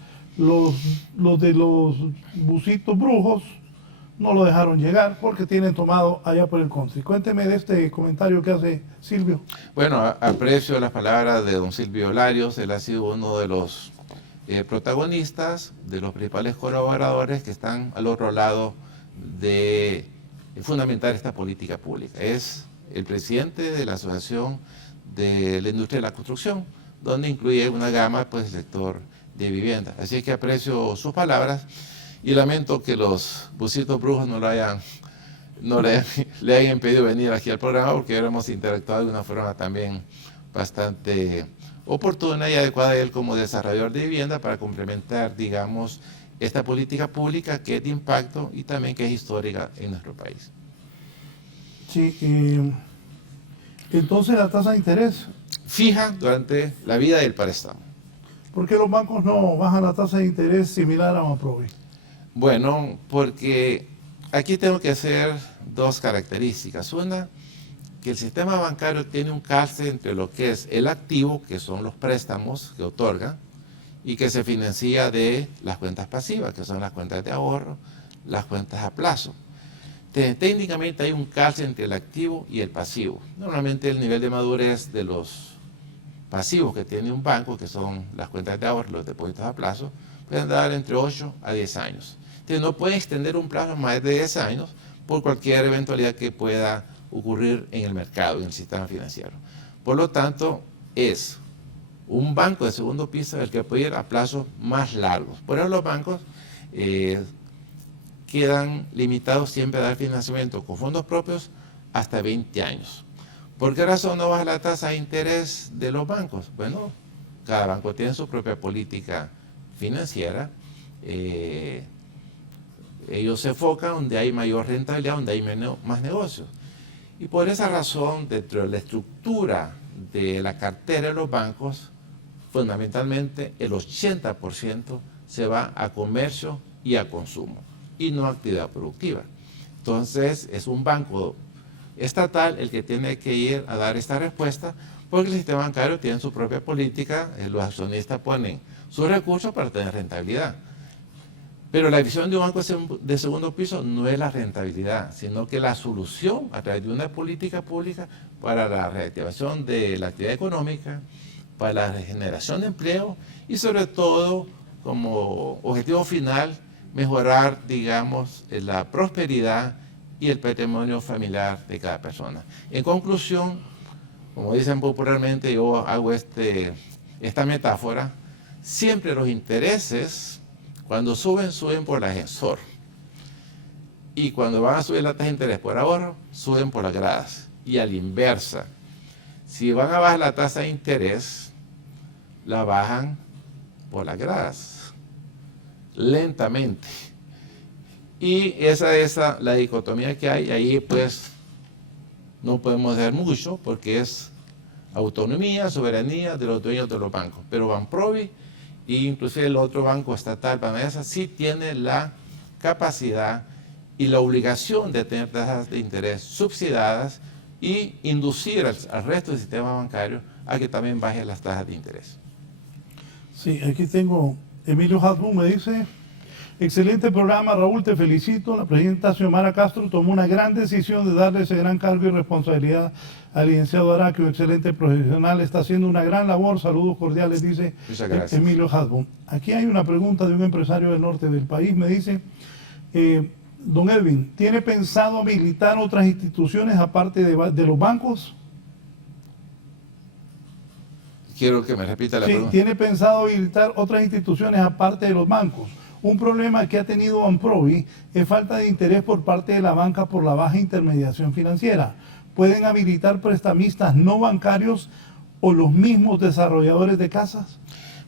de los busitos brujos no lo dejaron llegar porque tienen tomado allá por el country. Cuénteme de este comentario que hace Silvio. Bueno, aprecio las palabras de don Silvio Larios. Él ha sido uno de los protagonistas, de los principales colaboradores que están al otro lado de fundamentar esta política pública. Es el presidente de la Asociación de la Industria de la Construcción, donde incluye una gama pues, del sector de vivienda. Así es que aprecio sus palabras. Y lamento que los busitos brujos no le hayan impedido venir aquí al programa, porque hubiéramos interactuado de una forma también bastante oportuna y adecuada a él como desarrollador de vivienda para complementar, digamos, esta política pública que es de impacto y también que es histórica en nuestro país. Sí, entonces la tasa de interés. Fija durante la vida del préstamo. ¿Por qué los bancos no bajan la tasa de interés similar a Banprovi? Bueno, porque aquí tengo que hacer dos características. Una, que el sistema bancario tiene un calce entre lo que es el activo, que son los préstamos que otorga, y que se financia de las cuentas pasivas, que son las cuentas de ahorro, las cuentas a plazo. Técnicamente hay un calce entre el activo y el pasivo. Normalmente el nivel de madurez de los pasivos que tiene un banco, que son las cuentas de ahorro, los depósitos a plazo, pueden dar entre 8 a 10 años. Entonces no pueden extender un plazo más de 10 años por cualquier eventualidad que pueda ocurrir en el mercado, en el sistema financiero. Por lo tanto, es un banco de segundo piso el que puede ir a plazos más largos. Por eso los bancos quedan limitados siempre a dar financiamiento con fondos propios hasta 20 años. ¿Por qué razón no baja la tasa de interés de los bancos? Bueno, cada banco tiene su propia política financiera. Ellos se enfocan donde hay mayor rentabilidad, donde hay más negocios. Y por esa razón, dentro de la estructura de la cartera de los bancos, fundamentalmente el 80% se va a comercio y a consumo, y no a actividad productiva. Entonces, es un banco estatal el que tiene que ir a dar esta respuesta, porque el sistema bancario tiene su propia política, los accionistas ponen sus recursos para tener rentabilidad. Pero la visión de un banco de segundo piso no es la rentabilidad, sino que la solución a través de una política pública para la reactivación de la actividad económica, para la regeneración de empleo y sobre todo como objetivo final mejorar, digamos, la prosperidad y el patrimonio familiar de cada persona. En conclusión, como dicen popularmente, yo hago esta metáfora, siempre los intereses cuando suben por el ascensor. Y cuando van a subir la tasa de interés por ahorro, suben por las gradas. Y a la inversa, si van a bajar la tasa de interés, la bajan por las gradas, lentamente. Y esa es la dicotomía que hay. Ahí pues no podemos hacer mucho porque es autonomía, soberanía de los dueños de los bancos. Pero Banprovi e inclusive el otro banco estatal, Banesa, sí tiene la capacidad y la obligación de tener tasas de interés subsidiadas y inducir al resto del sistema bancario a que también baje las tasas de interés. Sí, aquí tengo Emilio Hasbun, me dice: excelente programa, Raúl, te felicito. La presidenta Xiomara Castro tomó una gran decisión de darle ese gran cargo y responsabilidad al licenciado Araque, un excelente profesional, está haciendo una gran labor. Saludos cordiales, dice Emilio Hasbun. Aquí hay una pregunta de un empresario del norte del país, me dice: don Edwin, ¿tiene pensado habilitar otras instituciones aparte de los bancos? Quiero que me repita la pregunta. ¿Tiene pensado habilitar otras instituciones aparte de los bancos? Un problema que ha tenido Banprovi es falta de interés por parte de la banca por la baja intermediación financiera. ¿Pueden habilitar prestamistas no bancarios o los mismos desarrolladores de casas?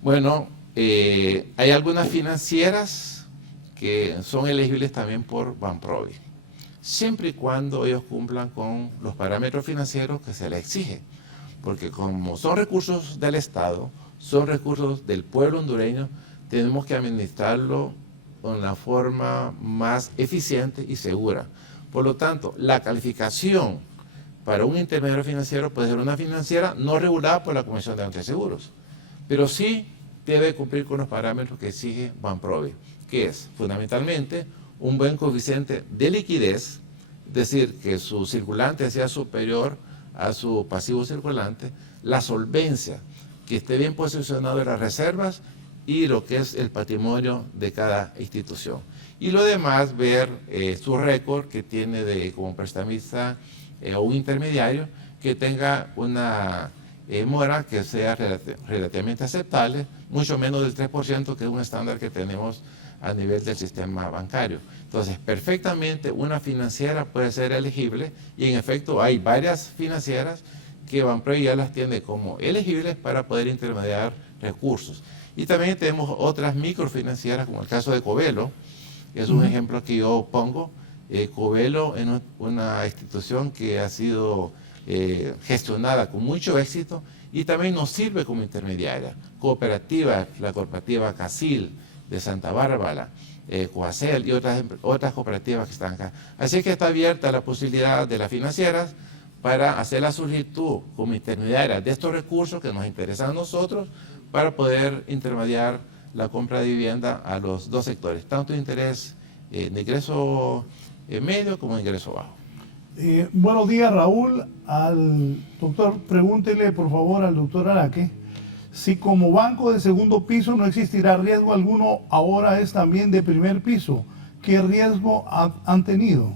Bueno, hay algunas financieras que son elegibles también por Banprovi, siempre y cuando ellos cumplan con los parámetros financieros que se les exige, porque como son recursos del Estado, son recursos del pueblo hondureño, tenemos que administrarlo con la forma más eficiente y segura. Por lo tanto, la calificación para un intermediario financiero puede ser una financiera no regulada por la Comisión de Garantía de Seguros, pero sí debe cumplir con los parámetros que exige Banprovi, que es fundamentalmente un buen coeficiente de liquidez, es decir, que su circulante sea superior a su pasivo circulante, la solvencia, que esté bien posicionado en las reservas y lo que es el patrimonio de cada institución. Y lo demás, ver su récord que tiene como prestamista o un intermediario que tenga una mora que sea relativamente aceptable, mucho menos del 3%, que es un estándar que tenemos a nivel del sistema bancario. Entonces, perfectamente una financiera puede ser elegible y en efecto hay varias financieras que Banprovi ya las tiene como elegibles para poder intermediar recursos. Y también tenemos otras microfinancieras, como el caso de Covelo, que es un ejemplo que yo pongo. Covelo es una institución que ha sido gestionada con mucho éxito y también nos sirve como intermediaria. Cooperativa, la cooperativa Casil de Santa Bárbara, Coacel y otras cooperativas que están acá. Así que está abierta la posibilidad de las financieras para hacer la solicitud como intermediaria de estos recursos que nos interesan a nosotros para poder intermediar la compra de vivienda a los dos sectores, tanto de interés de ingreso medio como de ingreso bajo. Buenos días, Raúl. Al doctor, pregúntele por favor al doctor Araque si como banco de segundo piso no existirá riesgo alguno, ahora es también de primer piso. ¿Qué riesgo han tenido?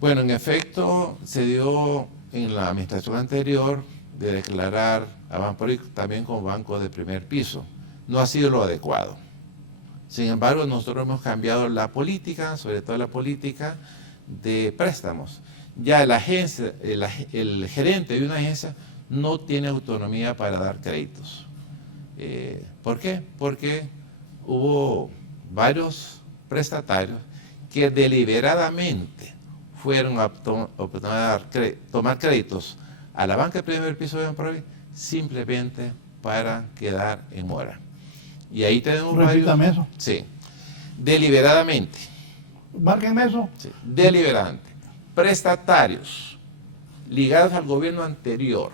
Bueno, en efecto, se dio en la administración anterior de declarar a Banprovi también como banco de primer piso. No ha sido lo adecuado. Sin embargo, nosotros hemos cambiado la política, sobre todo la política de préstamos. Ya la agencia, el gerente de una agencia no tiene autonomía para dar créditos. ¿Por qué? Porque hubo varios prestatarios que deliberadamente fueron a tomar créditos a la banca de primer piso de Banprovi simplemente para quedar en mora. Y ahí tenemos Repítame varios. eso. Sí, deliberadamente. Márquenme eso. Sí, deliberadamente. Prestatarios ligados al gobierno anterior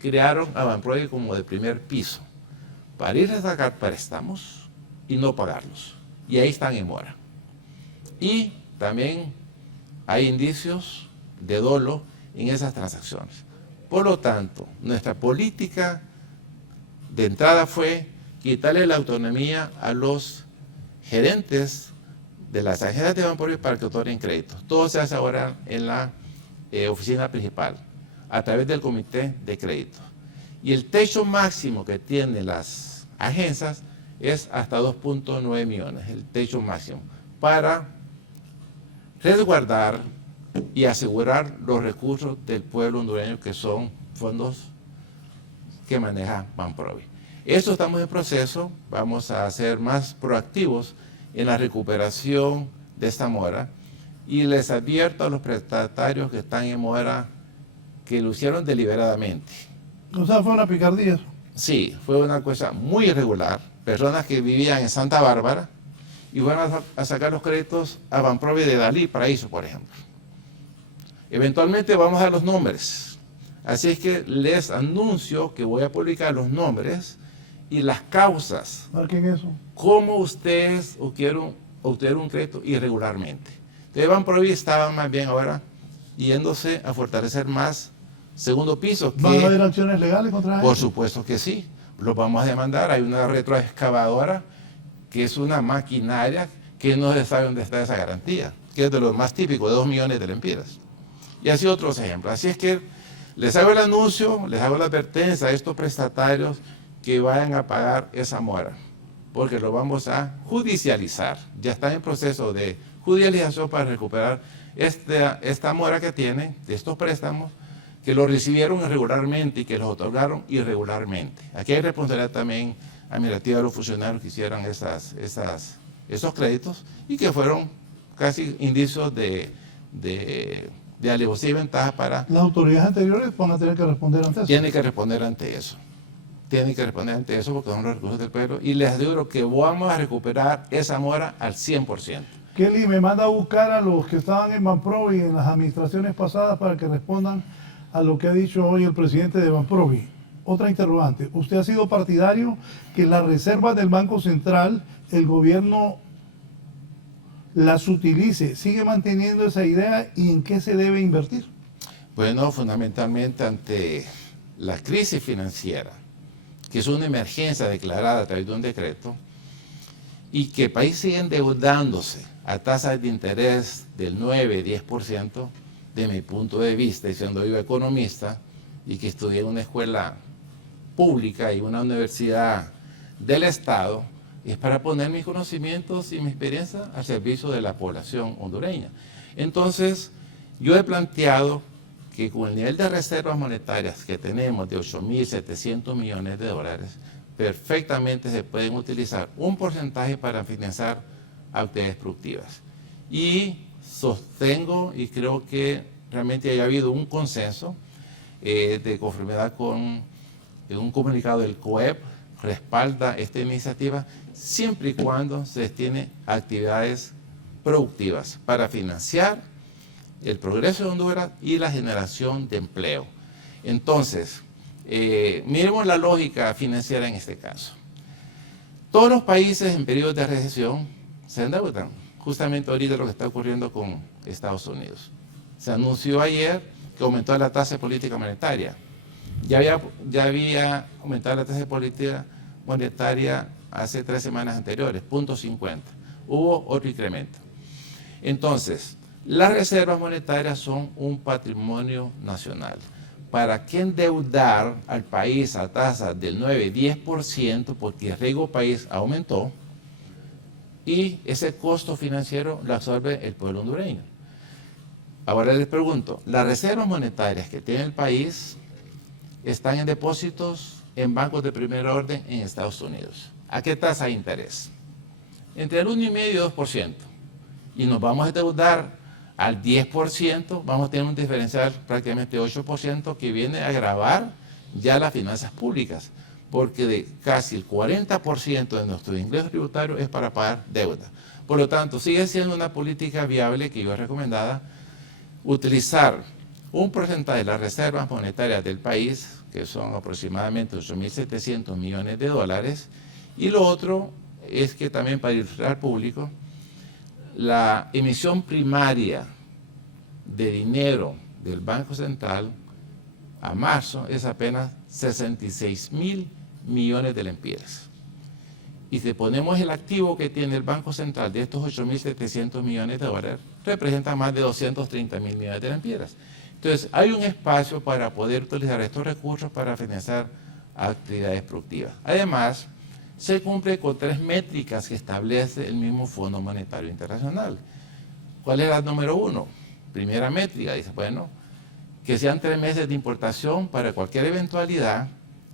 crearon a Banprovi como de primer piso para ir a sacar préstamos y no pagarlos. Y ahí están en mora. Y también hay indicios de dolo en esas transacciones. Por lo tanto, nuestra política de entrada fue quitarle la autonomía a los gerentes de las agencias de Banprovi para que otorguen créditos. Todo se hace ahora en la oficina principal, a través del comité de créditos. Y el techo máximo que tienen las agencias es hasta 2.9 millones, el techo máximo, para resguardar y asegurar los recursos del pueblo hondureño, que son fondos que maneja Banprovi. Esto estamos en proceso, vamos a ser más proactivos en la recuperación de esta mora y les advierto a los prestatarios que están en mora que lo hicieron deliberadamente. O sea, fue una picardía eso. Sí, fue una cosa muy irregular. Personas que vivían en Santa Bárbara y fueron a sacar los créditos a Banprovi de Dalí, Paraíso, por ejemplo. Eventualmente vamos a dar los nombres. Así es que les anuncio que voy a publicar los nombres y las causas. Marquen eso. Cómo ustedes obtuvieron un crédito irregularmente. Entonces Banprovi estaba más bien ahora yéndose a fortalecer más segundo piso. ¿Van a haber acciones legales contra ellos? Por supuesto que sí. Los vamos a demandar. Hay una retroexcavadora que es una maquinaria que no se sabe dónde está esa garantía, que es de los más típicos, de 2 millones de lempiras. Y así otros ejemplos. Así es que les hago el anuncio, les hago la advertencia a estos prestatarios que vayan a pagar esa mora, porque lo vamos a judicializar. Ya está en proceso de judicialización para recuperar esta mora que tienen de estos préstamos, que lo recibieron irregularmente y que los otorgaron irregularmente. Aquí hay responsabilidad también administrativa de los funcionarios que hicieron esos créditos y que fueron casi indicios de alevosía y ventaja para... Las autoridades anteriores van a tener que responder ante eso. Tienen que responder ante eso. tienen que responder ante eso porque son los recursos del pueblo y les aseguro que vamos a recuperar esa mora al 100%. Kelly, me manda a buscar a los que estaban en Banprovi en las administraciones pasadas para que respondan a lo que ha dicho hoy el presidente de Banprovi. Otra interrogante, ¿usted ha sido partidario que las reservas del Banco Central, el gobierno las utilice? ¿Sigue manteniendo esa idea y en qué se debe invertir? Bueno, fundamentalmente ante la crisis financiera, que es una emergencia declarada a través de un decreto, y que el país sigue endeudándose a tasas de interés del 9-10%, de mi punto de vista, y siendo yo economista, y que estudié en una escuela pública y una universidad del Estado, es para poner mis conocimientos y mi experiencia al servicio de la población hondureña. Entonces, yo he planteado que con el nivel de reservas monetarias que tenemos de 8.700 millones de dólares, perfectamente se pueden utilizar un porcentaje para financiar actividades productivas. Y sostengo y creo que realmente haya habido un consenso de conformidad con un comunicado del COEP, respalda esta iniciativa siempre y cuando se destine a actividades productivas para financiar el progreso de Honduras y la generación de empleo. Entonces, miremos la lógica financiera en este caso. Todos los países en periodos de recesión se endeudan. Justamente ahorita lo que está ocurriendo con Estados Unidos. Se anunció ayer que aumentó la tasa de política monetaria. Ya había aumentado la tasa de política monetaria hace 3 semanas anteriores, 0.50. Hubo otro incremento. Entonces, las reservas monetarias son un patrimonio nacional. ¿Para qué endeudar al país a tasas del 9-10%? Porque el riesgo país aumentó y ese costo financiero lo absorbe el pueblo hondureño. Ahora les pregunto, las reservas monetarias que tiene el país están en depósitos en bancos de primer orden en Estados Unidos. ¿A qué tasa de interés? Entre el 1,5 y 2%. Y nos vamos a endeudar al 10%, vamos a tener un diferencial prácticamente 8% que viene a agravar ya las finanzas públicas, porque de casi el 40% de nuestro ingreso tributario es para pagar deuda. Por lo tanto, sigue siendo una política viable que yo he recomendada utilizar un porcentaje de las reservas monetarias del país, que son aproximadamente 8.700 millones de dólares, y lo otro es que también para ilustrar al público, la emisión primaria de dinero del Banco Central a marzo es apenas 66.000 millones de lempiras. Y si ponemos el activo que tiene el Banco Central de estos 8.700 millones de dólares, representa más de 230.000 millones de lempiras. Entonces, hay un espacio para poder utilizar estos recursos para financiar actividades productivas. Además, se cumple con 3 métricas que establece el mismo Fondo Monetario Internacional. ¿Cuál es la número 1? Primera métrica, dice, bueno, que sean 3 meses de importación para cualquier eventualidad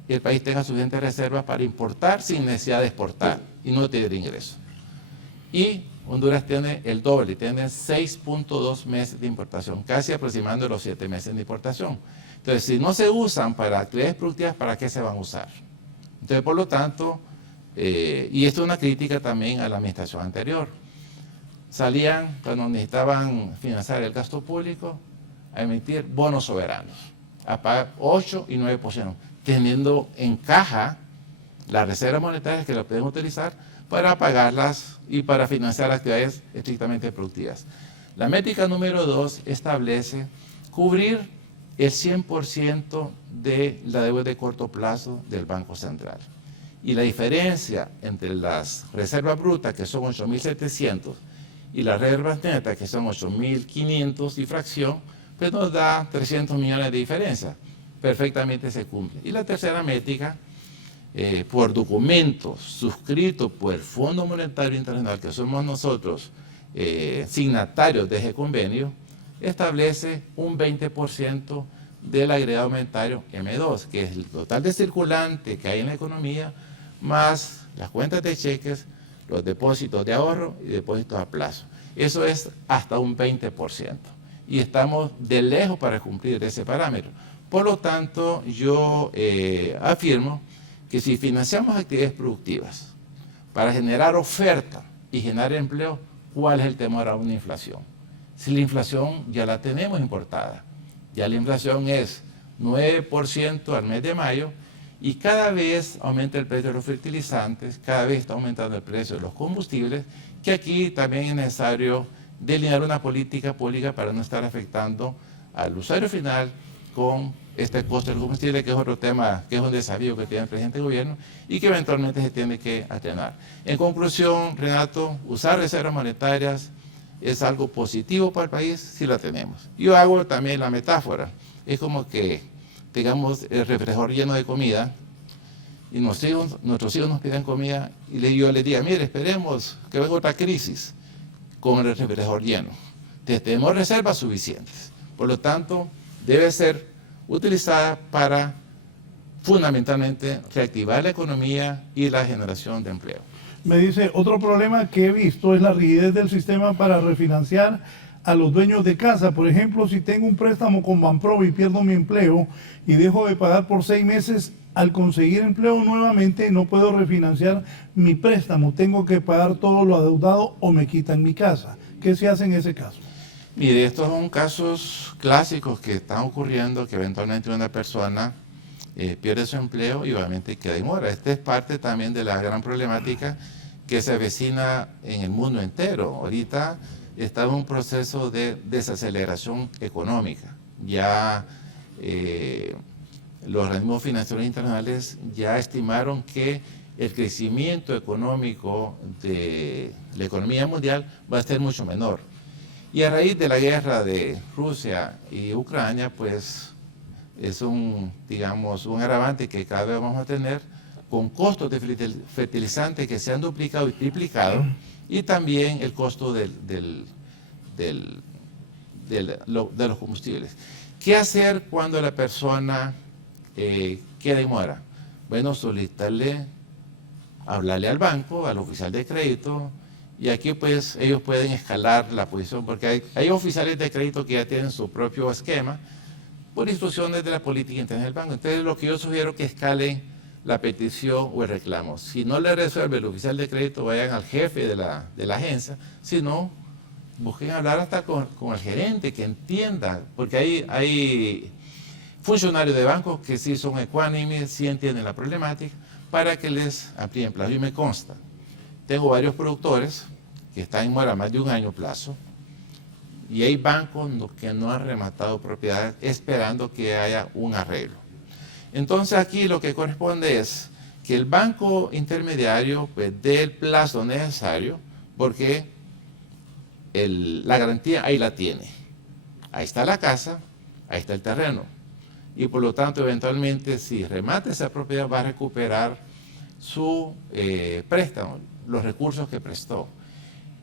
y el país tenga suficientes reservas para importar sin necesidad de exportar y no tener ingresos. Y Honduras tiene el doble, tiene 6.2 meses de importación, casi aproximando los 7 meses de importación. Entonces, si no se usan para actividades productivas, ¿para qué se van a usar? Entonces, por lo tanto, y esto es una crítica también a la administración anterior. Salían, cuando necesitaban financiar el gasto público, a emitir bonos soberanos, a pagar 8 y 9%, teniendo en caja las reservas monetarias que las pueden utilizar para pagarlas y para financiar actividades estrictamente productivas. La métrica número 2 establece cubrir el 100% de la deuda de corto plazo del Banco Central. Y la diferencia entre las reservas brutas, que son 8.700, y las reservas netas, que son 8.500 y fracción, pues nos da 300 millones de diferencia. Perfectamente se cumple. Y la tercera métrica, por documentos suscritos por el Fondo Monetario Internacional, que somos nosotros signatarios de ese convenio, establece un 20% del agregado monetario M2, que es el total de circulante que hay en la economía, más las cuentas de cheques, los depósitos de ahorro y depósitos a plazo. Eso es hasta un 20%. Y estamos de lejos para cumplir ese parámetro. Por lo tanto, yo afirmo que si financiamos actividades productivas para generar oferta y generar empleo, ¿cuál es el temor a una inflación? Si la inflación ya la tenemos importada, ya la inflación es 9% al mes de mayo y cada vez aumenta el precio de los fertilizantes, cada vez está aumentando el precio de los combustibles, que aquí también es necesario delinear una política pública para no estar afectando al usuario final con este costo del combustible, que es otro tema, que es un desafío que tiene el presidente del gobierno y que eventualmente se tiene que atenuar. En conclusión, Renato, usar reservas monetarias es algo positivo para el país si lo tenemos. Yo hago también la metáfora, es como que tengamos el refrigerador lleno de comida y nuestros hijos nos piden comida y yo les diga, mire, esperemos que venga otra crisis con el refrigerador lleno. Entonces, tenemos reservas suficientes, por lo tanto, debe ser utilizada para fundamentalmente reactivar la economía y la generación de empleo. Me dice, otro problema que he visto es la rigidez del sistema para refinanciar a los dueños de casa. Por ejemplo, si tengo un préstamo con Banprovi y pierdo mi empleo y dejo de pagar por 6 meses, al conseguir empleo nuevamente no puedo refinanciar mi préstamo. Tengo que pagar todo lo adeudado o me quitan mi casa. ¿Qué se hace en ese caso? Mire, estos son casos clásicos que están ocurriendo, que eventualmente una persona pierde su empleo y obviamente queda en mora. Esta es parte también de la gran problemática que se avecina en el mundo entero. Ahorita estamos en un proceso de desaceleración económica. Ya los organismos financieros internacionales ya estimaron que el crecimiento económico de la economía mundial va a ser mucho menor. Y a raíz de la guerra de Rusia y Ucrania, pues es un agravante que cada vez vamos a tener con costos de fertilizantes que se han duplicado y triplicado y también el costo de los combustibles. ¿Qué hacer cuando la persona queda en mora? Bueno, hablarle al banco, al oficial de crédito, y aquí pues ellos pueden escalar la posición, porque hay oficiales de crédito que ya tienen su propio esquema por instrucciones de la política interna del banco. Entonces lo que yo sugiero es que escalen la petición o el reclamo. Si no le resuelve el oficial de crédito, vayan al jefe de la agencia, si no, busquen hablar hasta con el gerente, que entienda, porque hay funcionarios de bancos que sí son ecuánimes, sí entienden la problemática, para que les amplíen plazo. Y me consta, tengo varios productores que están en mora más de 1 año plazo y hay bancos que no han rematado propiedades esperando que haya un arreglo. Entonces aquí lo que corresponde es que el banco intermediario pues, dé el plazo necesario porque la garantía ahí la tiene. Ahí está la casa, ahí está el terreno. Y por lo tanto, eventualmente, si remata esa propiedad, va a recuperar su préstamo, los recursos que prestó.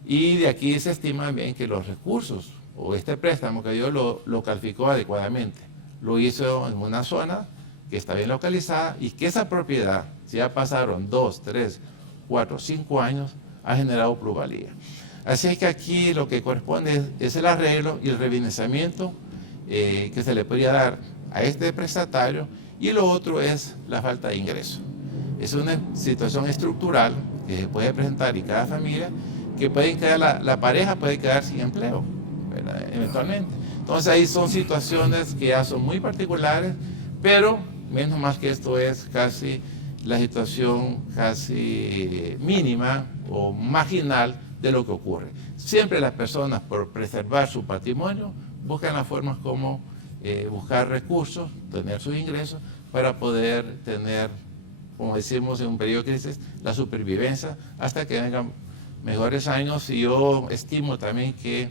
Y de aquí se estima bien que los recursos o este préstamo que dio lo calificó adecuadamente. Lo hizo en una zona que está bien localizada y que esa propiedad, si ya pasaron 2, 3, 4, 5 años, ha generado plusvalía. Así es que aquí lo que corresponde es el arreglo y el refinanciamiento que se le podría dar a este prestatario, y lo otro es la falta de ingreso. Es una situación estructural que se puede presentar en cada familia, que pueden quedar, la pareja puede quedar sin empleo, ¿verdad? Eventualmente. Entonces ahí son situaciones que ya son muy particulares, pero menos mal que esto es casi la situación casi mínima o marginal de lo que ocurre. Siempre las personas, por preservar su patrimonio, buscan las formas como buscar recursos, tener sus ingresos para poder tener, como decimos en un periodo de crisis, la supervivencia hasta que vengan mejores años. Y yo estimo también que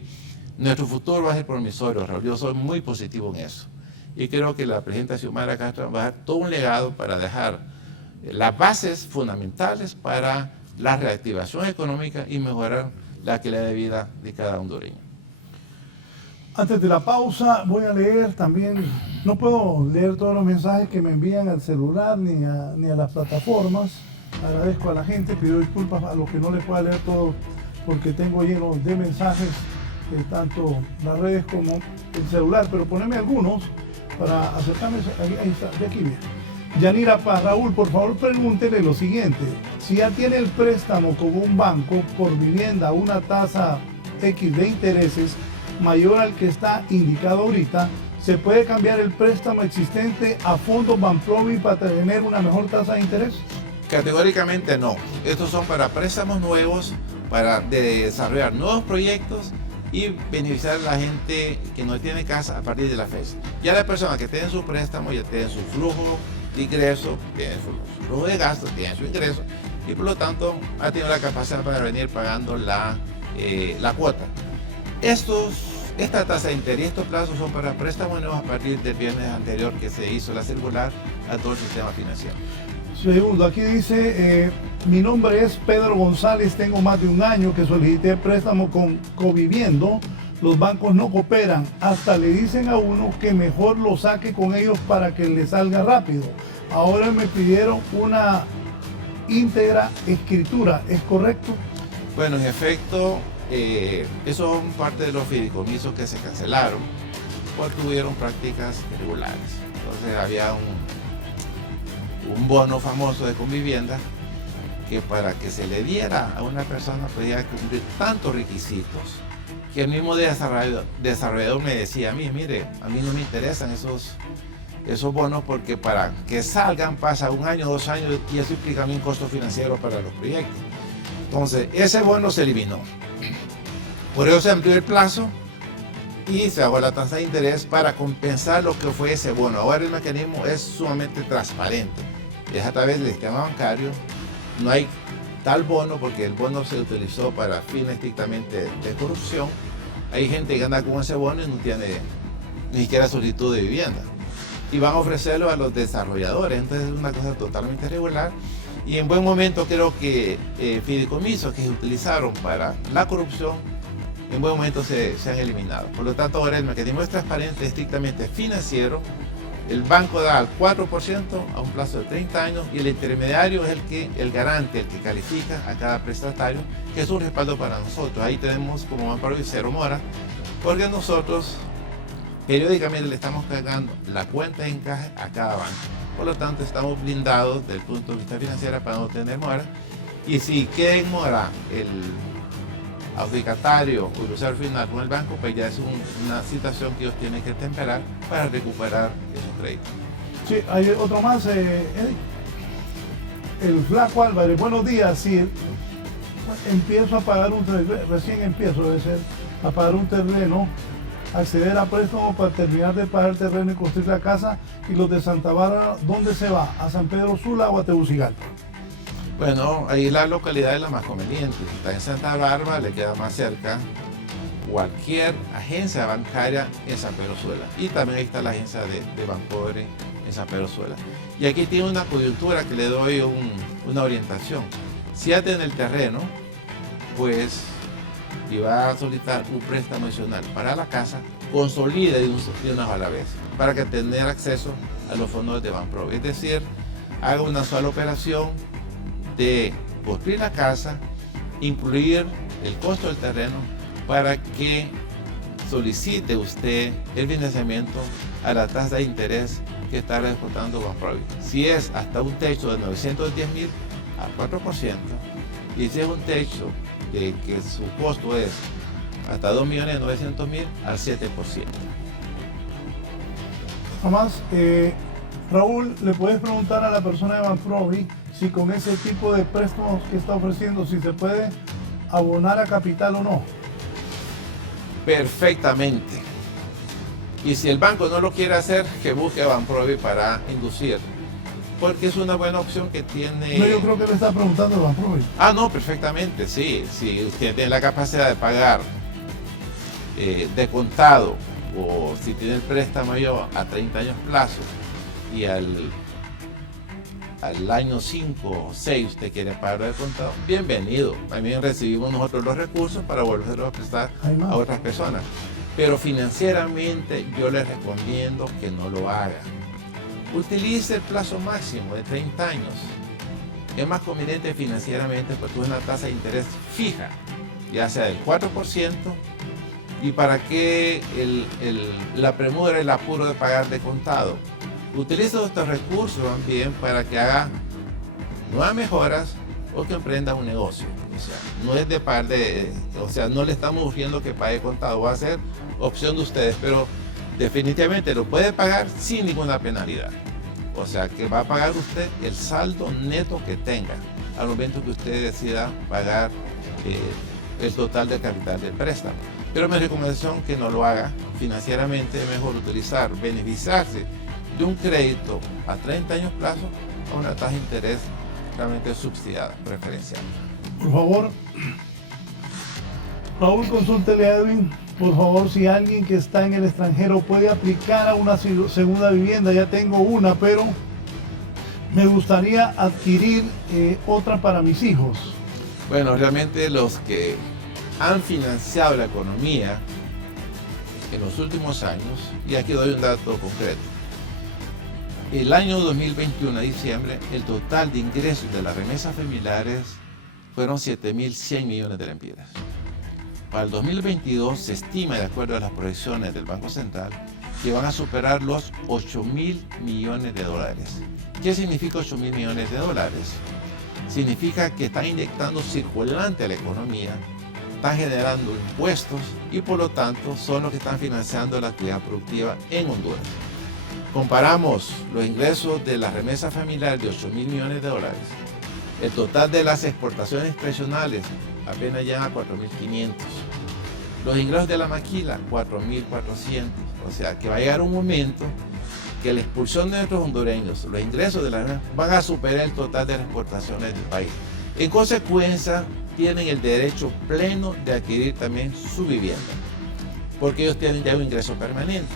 nuestro futuro va a ser promisorio, Raúl. Yo soy muy positivo en eso. Y creo que la presidenta Xiomara Castro va a dejar todo un legado para dejar las bases fundamentales para la reactivación económica y mejorar la calidad de vida de cada hondureño. Antes de la pausa voy a leer también, no puedo leer todos los mensajes que me envían al celular ni a las plataformas. Agradezco a la gente, pido disculpas a los que no les pueda leer todo porque tengo lleno de mensajes, tanto las redes como el celular, pero poneme algunos para acercarme, ahí está, de aquí bien. Yanira Paz, Raúl, por favor pregúntele lo siguiente. Si ya tiene el préstamo con un banco por vivienda a una tasa X de intereses mayor al que está indicado ahorita, ¿se puede cambiar el préstamo existente a fondos Banprovi para tener una mejor tasa de interés? Categóricamente no. Estos son para préstamos nuevos, para desarrollar nuevos proyectos y beneficiar a la gente que no tiene casa a partir de la fecha. Ya la persona que tiene su préstamo ya tiene su flujo de ingreso, tiene su flujo de gastos, tiene su ingreso y por lo tanto ha tenido la capacidad para venir pagando la cuota. Esta tasa de interés y estos plazos son para préstamos nuevos a partir del viernes anterior que se hizo la circular a todo el sistema financiero. Segundo, aquí dice, mi nombre es Pedro González, tengo más de un año que solicité préstamo con Coviviendo, los bancos no cooperan, hasta le dicen a uno que mejor lo saque con ellos para que le salga rápido. Ahora me pidieron una íntegra escritura, ¿es correcto? Bueno, en efecto, eso son parte de los fideicomisos que se cancelaron porque tuvieron prácticas irregulares. Entonces había un bono famoso de Convivienda que para que se le diera a una persona podía cumplir tantos requisitos que el mismo desarrollador me decía a mí, mire, a mí no me interesan esos bonos porque para que salgan pasa 1 año, 2 años y eso implica a mí un costo financiero para los proyectos. Entonces ese bono se eliminó. Por eso se amplió el plazo y se bajó la tasa de interés para compensar lo que fue ese bono. Ahora el mecanismo es sumamente transparente. Es a través del sistema bancario. No hay tal bono porque el bono se utilizó para fines estrictamente de corrupción. Hay gente que anda con ese bono y no tiene ni siquiera solicitud de vivienda. Y van a ofrecerlo a los desarrolladores. Entonces es una cosa totalmente irregular. Y en buen momento creo que fideicomisos que se utilizaron para la corrupción en buen momento se han eliminado. Por lo tanto, ahora el mecanismo es transparente, estrictamente financiero. El banco da al 4% a un plazo de 30 años y el intermediario es el garante, el que califica a cada prestatario, que es un respaldo para nosotros. Ahí tenemos como Banprovi cero mora, porque nosotros periódicamente le estamos cargando la cuenta de encaje a cada banco. Por lo tanto, estamos blindados desde el punto de vista financiero para no tener mora. Y si queda en mora el adjudicatario o el usuario final con el banco, pues ya es una situación que ellos tienen que temperar para recuperar esos créditos. Sí, hay otro más, el Flaco Álvarez, buenos días, sí, empiezo a pagar un terreno, recién empiezo debe ser, a pagar un terreno, acceder a préstamo para terminar de pagar el terreno y construir la casa, y los de Santa Bárbara, ¿dónde se va? ¿A San Pedro Sula o a Tegucigalpa? Bueno, ahí la localidad es la más conveniente. Si está en Santa Bárbara, le queda más cerca cualquier agencia bancaria en San Pedro Sula. Y también ahí está la agencia de Bancobre en San Pedro Sula. Y aquí tiene una coyuntura que le doy una orientación. Si ya tiene el terreno, pues, y va a solicitar un préstamo adicional para la casa, consolide de una sola vez, para que tener acceso a los fondos de Banprovi. Es decir, haga una sola operación de construir la casa, incluir el costo del terreno para que solicite usted el financiamiento a la tasa de interés que está reportando Banprovi. Si es hasta un techo de 910.000 al 4% y si es un techo de que su costo es hasta 2.900.000 al 7%. Además, Raúl, le puedes preguntar a la persona de Banprovi si con ese tipo de préstamos que está ofreciendo, si se puede abonar a capital o no. Perfectamente. Y si el banco no lo quiere hacer, que busque a Banprovi para inducir. Porque es una buena opción que tiene... No, yo creo que le está preguntando a Banprovi. Ah, no, perfectamente, sí. Si usted tiene la capacidad de pagar de contado o si tiene el préstamo yo a 30 años plazo y al año 5 o 6 usted quiere pagar de contado, bienvenido. También recibimos nosotros los recursos para volverlos a prestar a otras personas. Pero financieramente yo les recomiendo que no lo haga. Utilice el plazo máximo de 30 años. Es más conveniente financieramente porque es una tasa de interés fija, ya sea del 4%, y para que la premura, el apuro de pagar de contado. utilice estos recursos también para que haga nuevas mejoras o que emprenda un negocio. O sea, no es de parte, o sea, no le estamos urgiendo que pague contado, va a ser opción de ustedes, pero definitivamente lo puede pagar sin ninguna penalidad. O sea, que va a pagar usted el saldo neto que tenga al momento que usted decida pagar el total del capital del préstamo. Pero mi recomendación es que no lo haga financieramente, es mejor beneficiarse de un crédito a 30 años plazo a una tasa de interés realmente subsidiada, preferencial. Por favor, Raúl, consúltele a Edwin, por favor, si alguien que está en el extranjero puede aplicar a una segunda vivienda. Ya tengo una, pero me gustaría adquirir otra para mis hijos. Bueno, realmente los que han financiado la economía en los últimos años, y aquí doy un dato concreto. El año 2021, a diciembre, el total de ingresos de las remesas familiares fueron 7.100 millones de lempiras. Para el 2022 se estima, de acuerdo a las proyecciones del Banco Central, que van a superar los 8.000 millones de dólares. ¿Qué significa 8.000 millones de dólares? Significa que están inyectando circulante a la economía, están generando impuestos y por lo tanto son los que están financiando la actividad productiva en Honduras. Comparamos los ingresos de la remesa familiar de 8.000 millones de dólares. El total de las exportaciones discrecionales apenas llega a 4.500. Los ingresos de la maquila, 4.400. O sea que va a llegar un momento que la expulsión de nuestros hondureños, los ingresos de la remesa, van a superar el total de las exportaciones del país. En consecuencia, tienen el derecho pleno de adquirir también su vivienda, porque ellos tienen ya un ingreso permanente.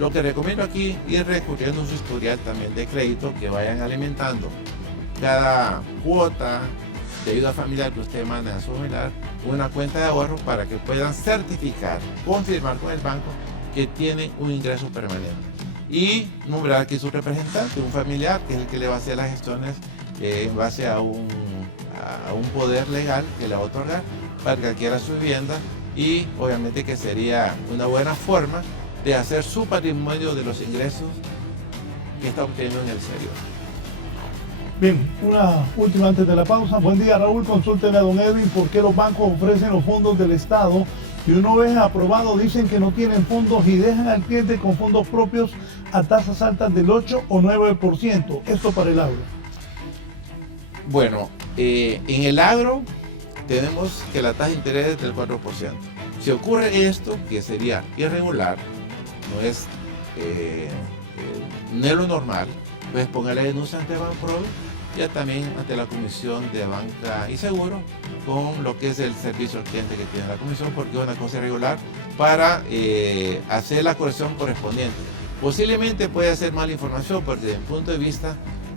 Lo que recomiendo aquí es recurriendo a su historial también de crédito, que vayan alimentando cada cuota de ayuda familiar que usted manda a su familiar, una cuenta de ahorro para que puedan certificar, confirmar con el banco que tienen un ingreso permanente. Y nombrar aquí su representante, un familiar, que es el que le va a hacer las gestiones en base a un poder legal que le va a otorgar para que adquiera su vivienda, y obviamente que sería una buena forma de hacer su patrimonio de los ingresos que está obteniendo en el exterior. Bien, una última antes de la pausa. Buen día, Raúl, consúltele a don Edwin por qué los bancos ofrecen los fondos del Estado y una vez aprobado dicen que no tienen fondos y dejan al cliente con fondos propios a tasas altas del 8 o 9%. Esto para el agro. Bueno, en el agro tenemos que la tasa de interés es del 4%. Si ocurre esto, que sería irregular, no es lo normal, pues ponga la denuncia ante Banprovi y también ante la Comisión de Banca y Seguro con lo que es el servicio al cliente que tiene la comisión, porque es una cosa irregular, para hacer la corrección correspondiente. Posiblemente puede ser mala información, porque desde mi punto de vista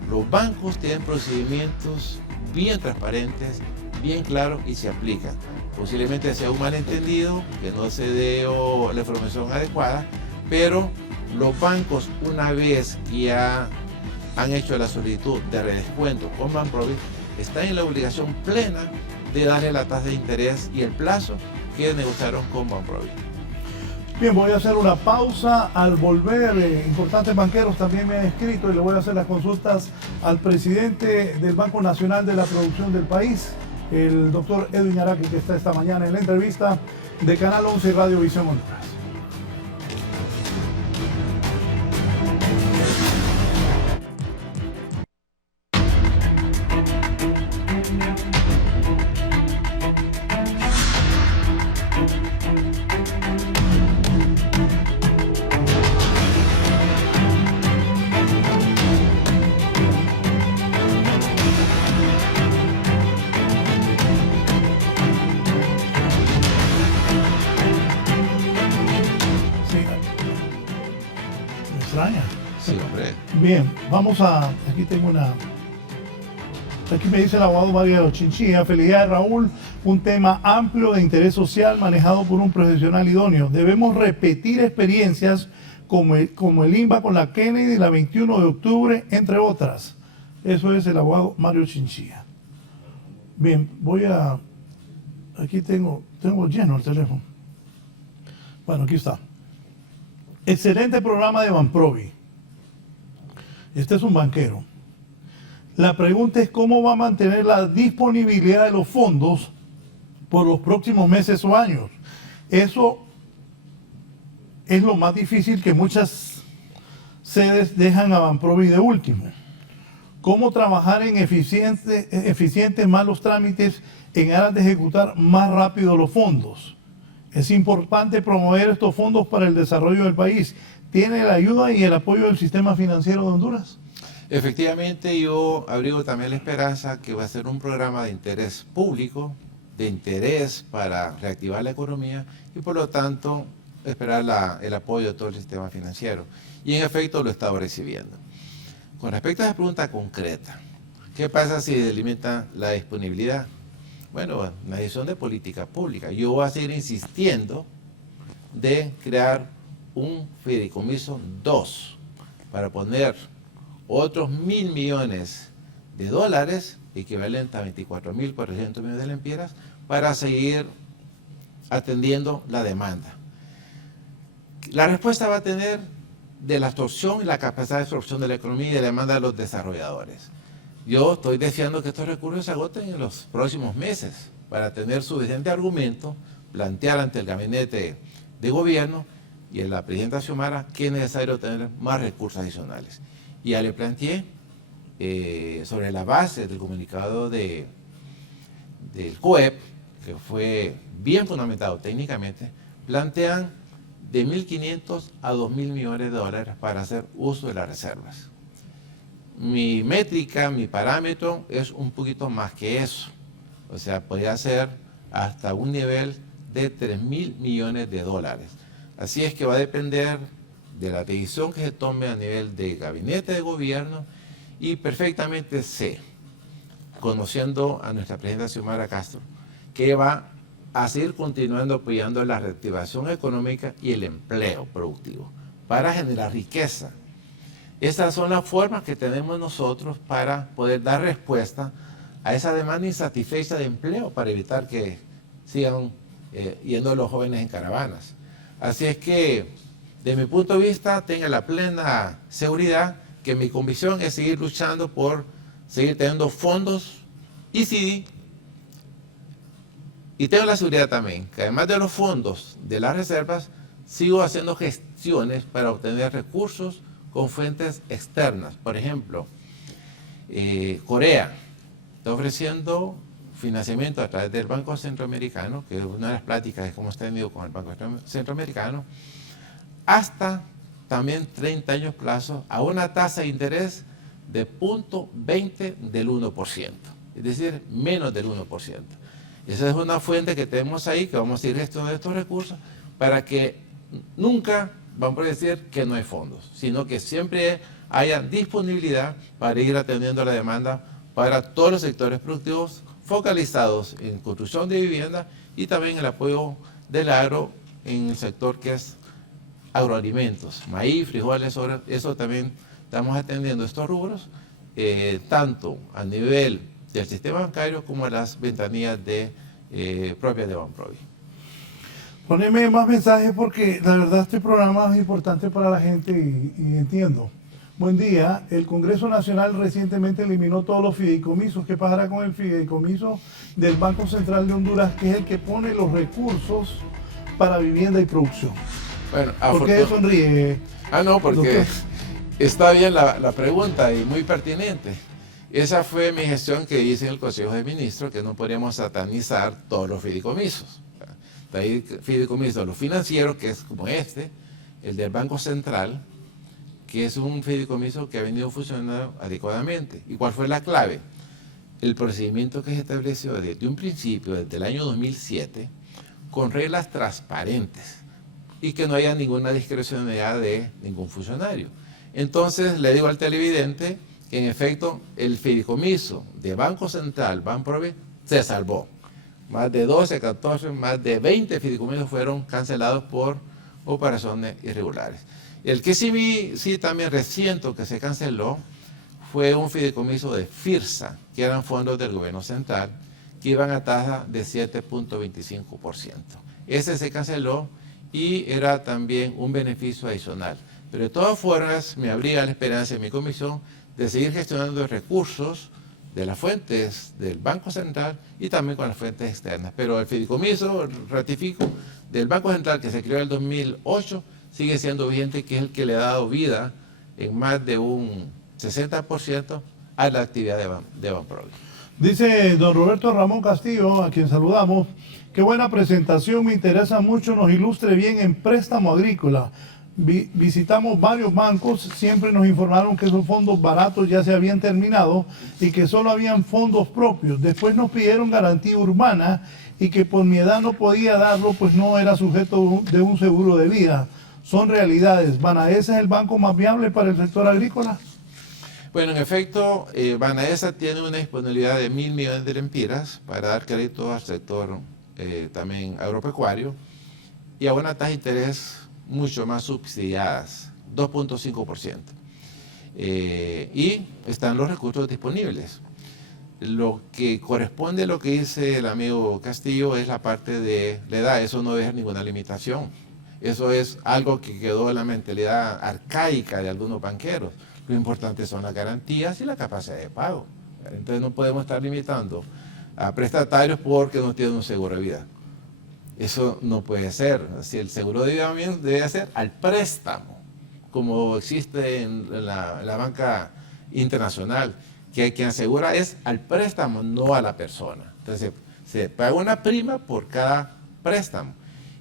los bancos tienen procedimientos bien transparentes, bien claros y se aplican. Posiblemente sea un malentendido, que no se dé la información adecuada, pero los bancos, una vez que ya han hecho la solicitud de redescuento con Banprovi, están en la obligación plena de darle la tasa de interés y el plazo que negociaron con Banprovi. Bien, voy a hacer una pausa. Al volver, importantes banqueros también me han escrito y le voy a hacer las consultas al presidente del Banco Nacional de la Producción del país, el doctor Edwin Araque, que está esta mañana en la entrevista de Canal 11 y Radio Visión Honduras. Bien, vamos a... Aquí tengo una... Aquí me dice el abogado Mario Chinchilla: felicidades, Raúl, un tema amplio de interés social manejado por un profesional idóneo. Debemos repetir experiencias como el INVA con la Kennedy la 21 de octubre, entre otras. Eso es el abogado Mario Chinchilla. Bien, voy a... Aquí tengo lleno el teléfono. Bueno, aquí está. Excelente programa de Banprovi. Este es un banquero. La pregunta es cómo va a mantener la disponibilidad de los fondos por los próximos meses o años. Eso es lo más difícil que muchas sedes dejan a Banprovi de último. Cómo trabajar en eficientes más los trámites en aras de ejecutar más rápido los fondos. Es importante promover estos fondos para el desarrollo del país. ¿Tiene la ayuda y el apoyo del sistema financiero de Honduras? Efectivamente, yo abrigo también la esperanza que va a ser un programa de interés público, de interés para reactivar la economía y por lo tanto esperar el apoyo de todo el sistema financiero. Y en efecto lo he estado recibiendo. Con respecto a la pregunta concreta, ¿qué pasa si delimita la disponibilidad? Bueno, una decisión de política pública. Yo voy a seguir insistiendo de crear un fideicomiso 2 para poner otros 1.000 millones de dólares, equivalente a 24.400 millones de lempiras, para seguir atendiendo la demanda. La respuesta va a tener de la absorción y la capacidad de absorción de la economía y de la demanda de los desarrolladores. Yo estoy deseando que estos recursos se agoten en los próximos meses para tener suficiente argumento, plantear ante el gabinete de gobierno y en la presidenta Xiomara que es necesario tener más recursos adicionales. Y ya le planteé sobre la base del comunicado del COEP, que fue bien fundamentado técnicamente, plantean de 1.500 a 2.000 millones de dólares para hacer uso de las reservas. Mi métrica, mi parámetro es un poquito más que eso. O sea, podría ser hasta un nivel de 3.000 millones de dólares. Así es que va a depender de la decisión que se tome a nivel de gabinete de gobierno y perfectamente sé, conociendo a nuestra presidenta Xiomara Castro, que va a seguir continuando apoyando la reactivación económica y el empleo productivo para generar riqueza. Estas son las formas que tenemos nosotros para poder dar respuesta a esa demanda insatisfecha de empleo para evitar que sigan yendo los jóvenes en caravanas. Así es que, de mi punto de vista, tenga la plena seguridad que mi convicción es seguir luchando por seguir teniendo fondos ECD. Y tengo la seguridad también que además de los fondos de las reservas, sigo haciendo gestiones para obtener recursos con fuentes externas. Por ejemplo, Corea está ofreciendo financiamiento a través del Banco Centroamericano, que es una de las pláticas que hemos tenido con el Banco Centroamericano, hasta también 30 años plazo a una tasa de interés de 0.20 del 1%, es decir, menos del 1%. Esa es una fuente que tenemos ahí, que vamos a ir gestionando estos recursos para que nunca vamos a decir que no hay fondos, sino que siempre haya disponibilidad para ir atendiendo la demanda para todos los sectores productivos focalizados en construcción de vivienda y también el apoyo del agro en el sector que es agroalimentos, maíz, frijoles, eso también estamos atendiendo estos rubros, tanto a nivel del sistema bancario como a las ventanillas propias de Banprovi. Poneme más mensajes porque la verdad este programa es importante para la gente y entiendo. Buen día, el Congreso Nacional recientemente eliminó todos los fideicomisos. ¿Qué pasará con el fideicomiso del Banco Central de Honduras, que es el que pone los recursos para vivienda y producción? Bueno, ¿por qué sonríe? No, porque doctor? Está bien la pregunta y muy pertinente. Esa fue mi gestión que hice en el Consejo de Ministros, que no podríamos satanizar todos los fideicomisos. Hay fideicomisos, los financieros, que es como el del Banco Central, que es un fideicomiso que ha venido funcionando adecuadamente. ¿Y cuál fue la clave? El procedimiento que se estableció desde un principio, desde el año 2007, con reglas transparentes y que no haya ninguna discrecionalidad de ningún funcionario. Entonces, le digo al televidente que en efecto el fideicomiso de Banco Central, Banprovi, se salvó. Más de 12, 14, más de 20 fideicomisos fueron cancelados por operaciones irregulares. El que sí también reciento que se canceló fue un fideicomiso de FIRSA, que eran fondos del gobierno central, que iban a tasa de 7.25%. Ese se canceló y era también un beneficio adicional. Pero de todas formas me abriga la esperanza en mi comisión de seguir gestionando recursos de las fuentes del Banco Central y también con las fuentes externas. Pero el fideicomiso, ratifico, del Banco Central que se creó en el 2008 sigue siendo vigente, que es el que le ha dado vida en más de un 60% a la actividad de Banprovi. Dice don Roberto Ramón Castillo, a quien saludamos, qué buena presentación, me interesa mucho, nos ilustre bien en préstamo agrícola. Visitamos varios bancos, siempre nos informaron que esos fondos baratos ya se habían terminado y que solo habían fondos propios. Después nos pidieron garantía urbana y que por mi edad no podía darlo, pues no era sujeto de un seguro de vida. Son realidades. ¿Banaesa es el banco más viable para el sector agrícola? Bueno, en efecto, Banaesa tiene una disponibilidad de 1.000 millones de lempiras para dar crédito al sector también agropecuario y a una tasa de interés mucho más subsidiadas, 2.5%. Y están los recursos disponibles. Lo que corresponde a lo que dice el amigo Castillo es la parte de la edad. Eso no es ninguna limitación. Eso es algo que quedó en la mentalidad arcaica de algunos banqueros. Lo importante son las garantías y la capacidad de pago. Entonces no podemos estar limitando a prestatarios porque no tienen un seguro de vida. Eso no puede ser. Si el seguro de vida debe ser al préstamo, como existe en la banca internacional, que quien asegura es al préstamo, no a la persona. Entonces se paga una prima por cada préstamo.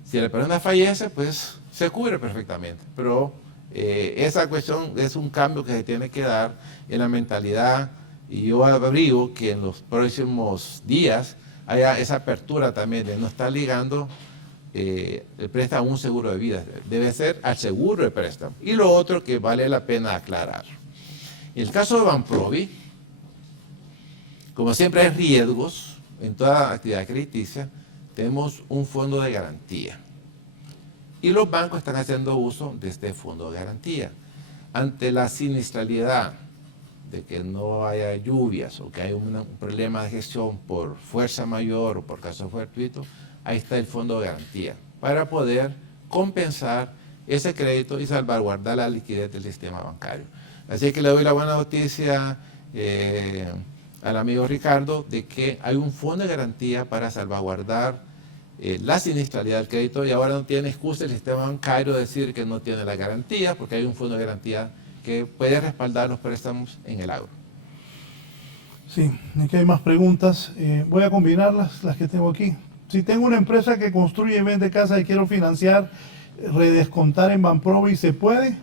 Si la persona fallece, pues se cubre perfectamente. Pero esa cuestión es un cambio que se tiene que dar en la mentalidad, y yo abrigo que en los próximos días haya esa apertura también de no estar ligando el préstamo a un seguro de vida. Debe ser al seguro de préstamo. Y lo otro que vale la pena aclarar. En el caso de Banprovi, como siempre hay riesgos en toda actividad crediticia, tenemos un fondo de garantía. Y los bancos están haciendo uso de este fondo de garantía. Ante la siniestralidad de que no haya lluvias o que hay un problema de gestión por fuerza mayor o por caso fortuito, ahí está el fondo de garantía para poder compensar ese crédito y salvaguardar la liquidez del sistema bancario. Así que le doy la buena noticia al amigo Ricardo de que hay un fondo de garantía para salvaguardar la siniestralidad del crédito, y ahora no tiene excusa el sistema bancario de decir que no tiene la garantía, porque hay un fondo de garantía que puede respaldar los préstamos en el agro. Sí, aquí hay más preguntas. Voy a combinarlas, las que tengo aquí. Si tengo una empresa que construye y vende casas y quiero financiar, redescontar en Banprovi, ¿se puede?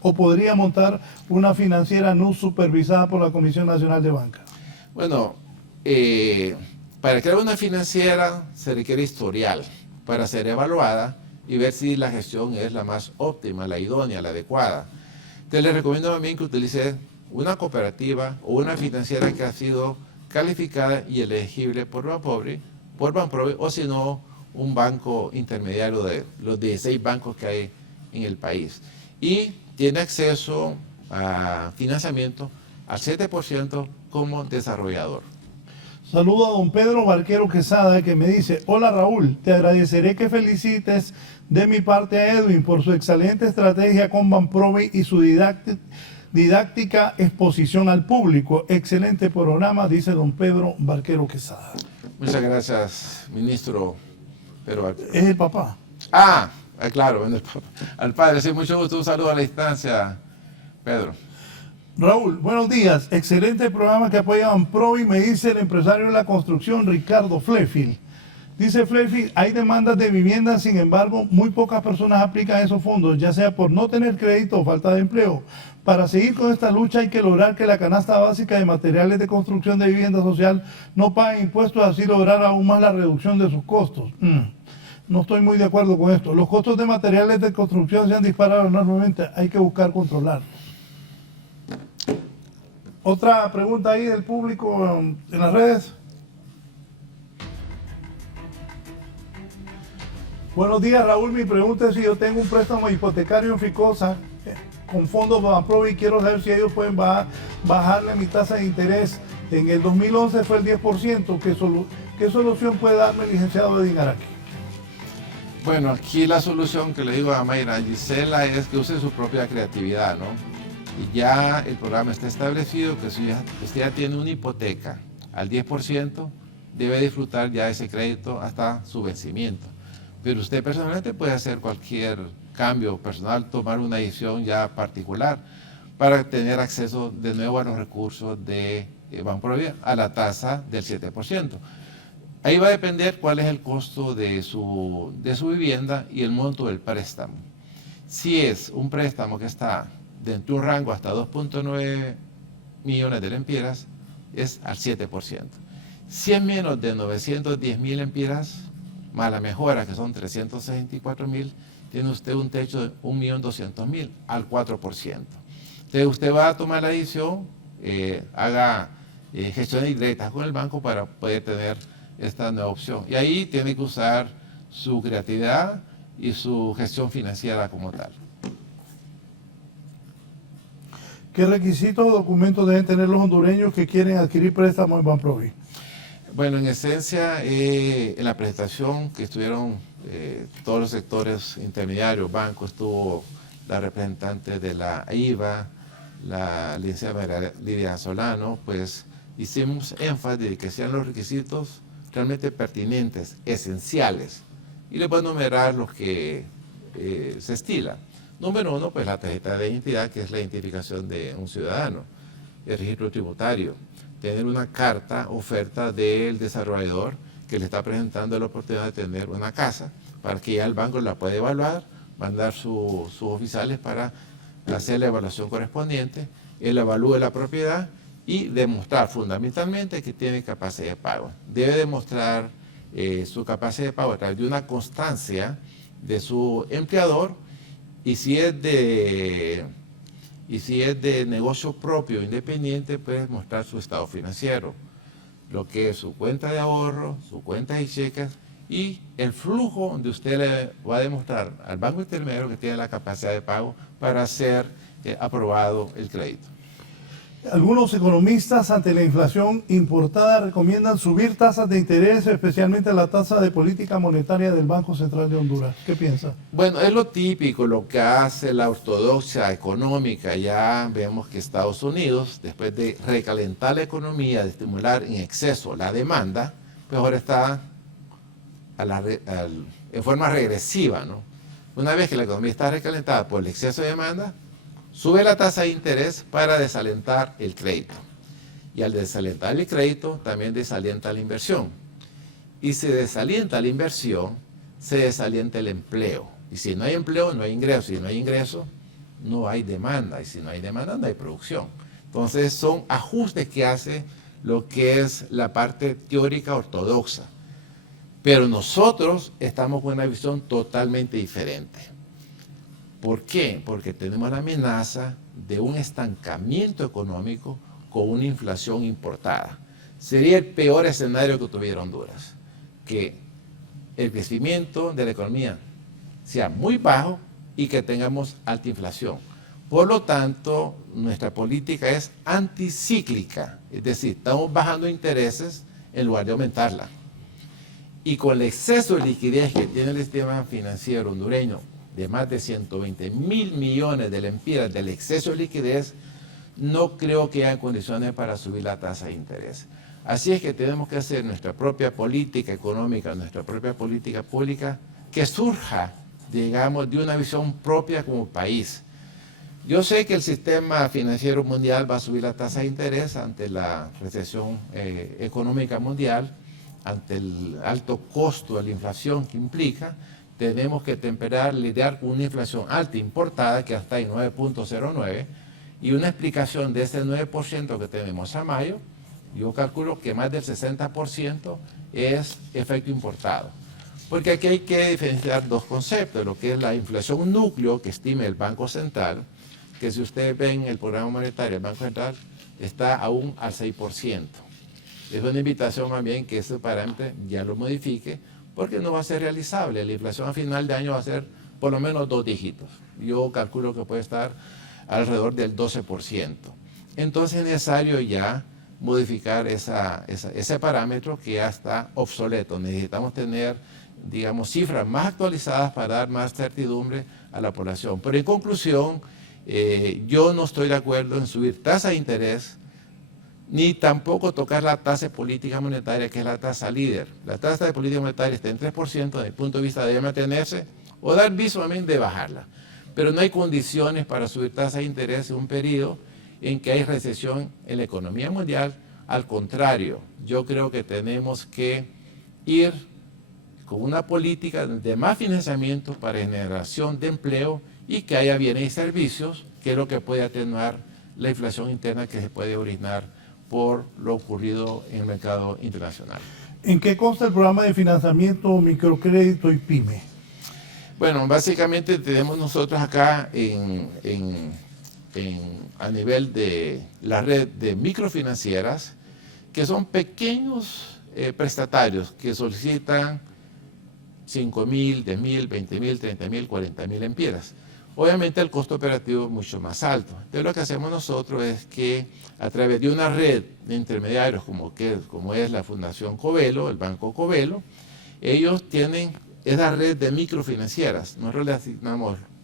¿O podría montar una financiera no supervisada por la Comisión Nacional de Banca? Bueno, para crear una financiera se requiere historial para ser evaluada y ver si la gestión es la más óptima, la idónea, la adecuada. Entonces les recomiendo también que utilice una cooperativa o una financiera que ha sido calificada y elegible por Banprovi, o si no, un banco intermediario de los 16 bancos que hay en el país. Y tiene acceso a financiamiento al 7% como desarrollador. Saludo a don Pedro Barquero Quesada, que me dice: hola Raúl, te agradeceré que felicites de mi parte a Edwin por su excelente estrategia con Banprovi y su didáctica exposición al público. Excelente programa, dice don Pedro Barquero Quesada. Muchas gracias, ministro Pedro Barquero. Es el papá. Claro, al padre, sí, mucho gusto, un saludo a la distancia, Pedro. Raúl, buenos días. Excelente programa que apoya Banprovi, me dice el empresario de la construcción Ricardo Flefield. Dice Flefield, hay demandas de vivienda, sin embargo, muy pocas personas aplican esos fondos, ya sea por no tener crédito o falta de empleo. Para seguir con esta lucha hay que lograr que la canasta básica de materiales de construcción de vivienda social no pague impuestos, así lograr aún más la reducción de sus costos. No estoy muy de acuerdo con esto. Los costos de materiales de construcción se han disparado enormemente, hay que buscar controlarlos. Otra pregunta ahí del público en las redes. Buenos días, Raúl. Mi pregunta es si yo tengo un préstamo hipotecario en Ficosa con fondos Banprovi y quiero saber si ellos pueden bajarle mi tasa de interés. En el 2011 fue el 10%. ¿Qué solución puede darme el licenciado Edwin Araki? Bueno, aquí la solución que le digo a Mayra Gisela es que use su propia creatividad, ¿no? Y ya el programa está establecido que si usted ya tiene una hipoteca al 10%, debe disfrutar ya ese crédito hasta su vencimiento. Pero usted personalmente puede hacer cualquier cambio personal, tomar una decisión ya particular para tener acceso de nuevo a los recursos de Banprovi a la tasa del 7%. Ahí va a depender cuál es el costo de su vivienda y el monto del préstamo. Si es un préstamo que está dentro de un rango hasta 2.9 millones de lempiras, es al 7%. Si es menos de 910.000 lempiras, más la mejora, que son 364.000, tiene usted un techo de 1.200.000 al 4%. Entonces usted va a tomar la decisión, haga gestiones directas con el banco para poder tener esta nueva opción. Y ahí tiene que usar su creatividad y su gestión financiera como tal. ¿Qué requisitos o documentos deben tener los hondureños que quieren adquirir préstamos en Banprovi? Bueno, en esencia, en la presentación que estuvieron todos los sectores intermediarios, bancos, estuvo la representante de la IVA, la licenciada Lidia Solano, pues hicimos énfasis de que sean los requisitos realmente pertinentes, esenciales, y les voy a enumerar los que se estilan. Número 1, pues la tarjeta de identidad, que es la identificación de un ciudadano, el registro tributario, tener una carta, oferta del desarrollador que le está presentando la oportunidad de tener una casa, para que ya el banco la pueda evaluar, mandar sus oficiales para hacer la evaluación correspondiente, él evalúe la propiedad y demostrar fundamentalmente que tiene capacidad de pago. Debe demostrar su capacidad de pago a través de una constancia de su empleador, y si es de negocio propio independiente, puede mostrar su estado financiero, lo que es su cuenta de ahorro, su cuenta de cheques y el flujo donde usted le va a demostrar al banco intermediario que tiene la capacidad de pago para ser aprobado el crédito. Algunos economistas ante la inflación importada recomiendan subir tasas de interés, especialmente la tasa de política monetaria del Banco Central de Honduras. ¿Qué piensa? Bueno, es lo típico, lo que hace la ortodoxia económica. Ya vemos que Estados Unidos, después de recalentar la economía, de estimular en exceso la demanda, pues ahora está en forma regresiva, ¿no? Una vez que la economía está recalentada por el exceso de demanda, sube la tasa de interés para desalentar el crédito. Y al desalentar el crédito, también desalienta la inversión. Y si desalienta la inversión, se desalienta el empleo. Y si no hay empleo, no hay ingreso. Si no hay ingreso, no hay demanda. Y si no hay demanda, no hay producción. Entonces son ajustes que hace lo que es la parte teórica ortodoxa. Pero nosotros estamos con una visión totalmente diferente. ¿Por qué? Porque tenemos la amenaza de un estancamiento económico con una inflación importada. Sería el peor escenario que tuviera Honduras, que el crecimiento de la economía sea muy bajo y que tengamos alta inflación. Por lo tanto, nuestra política es anticíclica, es decir, estamos bajando intereses en lugar de aumentarla. Y con el exceso de liquidez que tiene el sistema financiero hondureño, de más de 120.000 millones de lempiras del exceso de liquidez, no creo que haya condiciones para subir la tasa de interés. Así es que tenemos que hacer nuestra propia política económica, nuestra propia política pública, que surja, digamos, de una visión propia como país. Yo sé que el sistema financiero mundial va a subir la tasa de interés ante la recesión económica mundial, ante el alto costo de la inflación que implica. Tenemos que lidiar con una inflación alta importada que hasta en 9.09, y una explicación de ese 9% que tenemos a mayo, yo calculo que más del 60% es efecto importado. Porque aquí hay que diferenciar dos conceptos, lo que es la inflación núcleo que estima el Banco Central, que si ustedes ven el programa monetario del Banco Central, está aún al 6%. Es una invitación más bien que ese parámetro ya lo modifique, porque no va a ser realizable. La inflación a final de año va a ser por lo menos 2 dígitos. Yo calculo que puede estar alrededor del 12%. Entonces es necesario ya modificar ese parámetro que ya está obsoleto. Necesitamos tener digamos, cifras más actualizadas para dar más certidumbre a la población. Pero en conclusión, yo no estoy de acuerdo en subir tasa de interés, ni tampoco tocar la tasa de política monetaria, que es la tasa líder. La tasa de política monetaria está en 3%, desde el punto de vista de mantenerse, o dar visualmente de bajarla. Pero no hay condiciones para subir tasa de interés en un periodo en que hay recesión en la economía mundial. Al contrario, yo creo que tenemos que ir con una política de más financiamiento para generación de empleo y que haya bienes y servicios, que es lo que puede atenuar la inflación interna que se puede originar por lo ocurrido en el mercado internacional. ¿En qué consta el programa de financiamiento, microcrédito y PYME? Bueno, básicamente tenemos nosotros acá a nivel de la red de microfinancieras, que son pequeños prestatarios que solicitan 5.000, 10.000, 20.000, 30.000, 40.000 lempiras. Obviamente el costo operativo es mucho más alto. Entonces lo que hacemos nosotros es que a través de una red de intermediarios como es la Fundación Covelo, el Banco Covelo, ellos tienen esa red de microfinancieras. Nosotros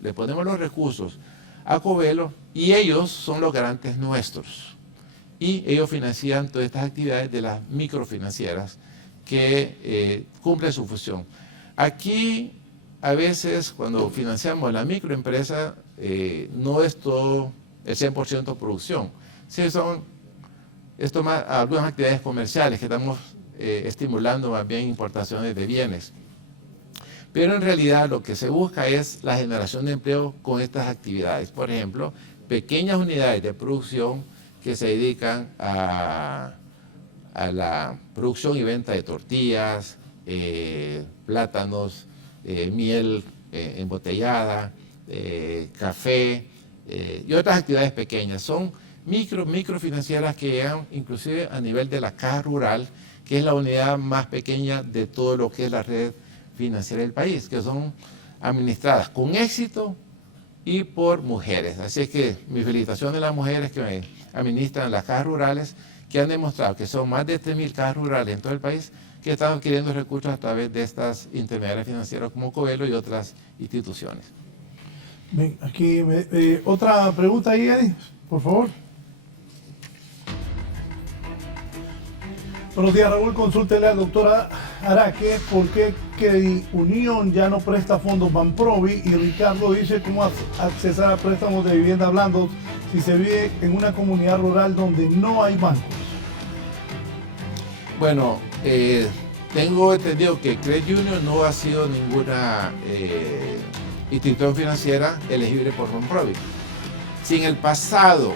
le ponemos los recursos a Covelo y ellos son los garantes nuestros. Y ellos financian todas estas actividades de las microfinancieras que cumplen su función. Aquí, a veces, cuando financiamos la microempresa, no es todo el 100% producción. Sí, son algunas actividades comerciales que estamos estimulando más bien importaciones de bienes. Pero en realidad lo que se busca es la generación de empleo con estas actividades. Por ejemplo, pequeñas unidades de producción que se dedican a la producción y venta de tortillas, plátanos, miel embotellada, café y otras actividades pequeñas. Son microfinancieras que llegan inclusive a nivel de la caja rural, que es la unidad más pequeña de todo lo que es la red financiera del país, que son administradas con éxito y por mujeres. Así es que mi felicitación a las mujeres que administran las cajas rurales, que han demostrado que son más de 3.000 cajas rurales en todo el país que están adquiriendo recursos a través de estas intermediarias financieras como Covelo y otras instituciones. Bien, aquí otra pregunta ahí, Eddie, por favor. Buenos días, Raúl. Consúltele a la doctora Araque por qué Unión ya no presta fondos Banprovi, y Ricardo dice cómo accesar a préstamos de vivienda blandos si se vive en una comunidad rural donde no hay bancos. Bueno, tengo entendido que Credit Union no ha sido ninguna institución financiera elegible por Banprovi. Si en el pasado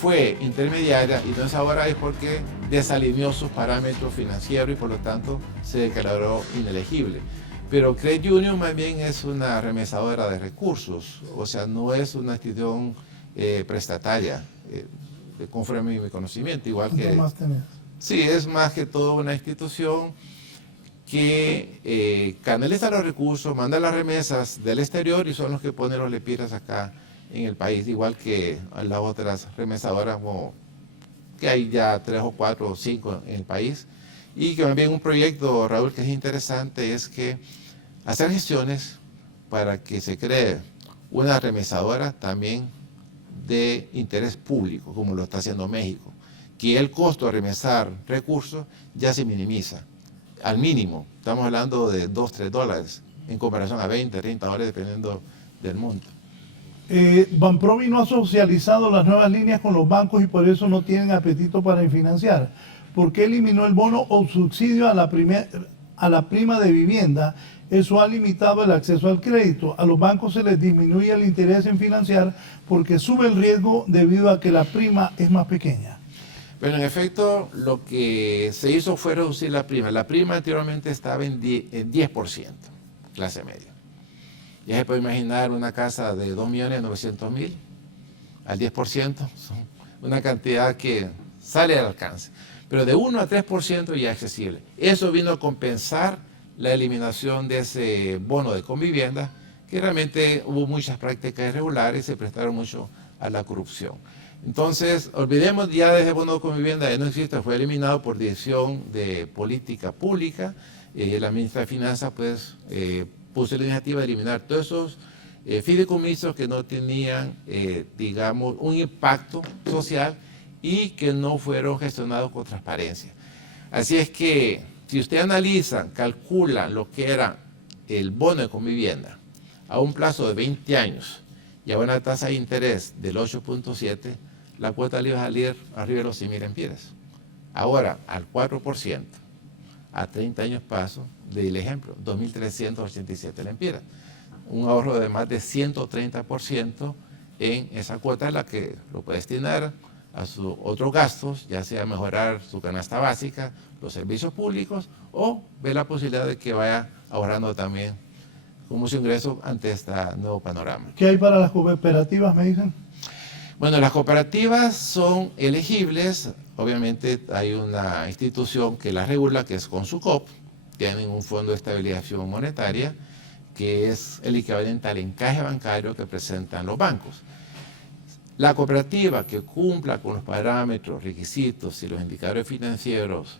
fue intermediaria, y entonces ahora es porque desalineó sus parámetros financieros y por lo tanto se declaró inelegible. Pero Credit Union más bien es una remesadora de recursos, o sea, no es una institución prestataria, conforme a mi conocimiento, igual que... ¿Qué más tenés? Sí, es más que todo una institución que canaliza los recursos, manda las remesas del exterior y son los que ponen los lempiras acá en el país, igual que las otras remesadoras, que hay ya 3 o 4 o 5 en el país. Y que también un proyecto, Raúl, que es interesante, es que hacer gestiones para que se cree una remesadora también de interés público, como lo está haciendo México, que el costo de remesar recursos ya se minimiza al mínimo. Estamos hablando de $2, $3 en comparación a $20, $30 dependiendo del monto. Banprovi no ha socializado las nuevas líneas con los bancos y por eso no tienen apetito para financiar. ¿Por qué eliminó el bono o subsidio a la prima de vivienda? Eso ha limitado el acceso al crédito. A los bancos se les disminuye el interés en financiar porque sube el riesgo debido a que la prima es más pequeña. Bueno, en efecto, lo que se hizo fue reducir la prima. La prima anteriormente estaba en 10%, clase media. Ya se puede imaginar una casa de 2.900.000 al 10%, son una cantidad que sale al alcance. Pero de 1 a 3% ya es accesible. Eso vino a compensar la eliminación de ese bono de convivienda, que realmente hubo muchas prácticas irregulares y se prestaron mucho a la corrupción. Entonces, olvidemos ya de ese bono de convivienda, ya no existe, fue eliminado por decisión de política pública. la ministra de Finanzas pues puso la iniciativa de eliminar todos esos fideicomisos que no tenían, digamos, un impacto social y que no fueron gestionados con transparencia. Así es que si usted analiza, calcula lo que era el bono de Convivienda a un plazo de 20 años y a una tasa de interés del 8.7, la cuota le iba a salir arriba de los 100.000 lempiras. Ahora, al 4%, a 30 años paso, del ejemplo, 2.387 lempiras. Un ahorro de más de 130% en esa cuota, la que lo puede destinar a sus otros gastos, ya sea mejorar su canasta básica, los servicios públicos, o ver la posibilidad de que vaya ahorrando también como su ingreso ante este nuevo panorama. ¿Qué hay para las cooperativas, me dicen? Bueno, las cooperativas son elegibles. Obviamente hay una institución que las regula, que es Consucop. Tienen un fondo de estabilización monetaria, que es el equivalente al encaje bancario que presentan los bancos. La cooperativa que cumpla con los parámetros, requisitos y los indicadores financieros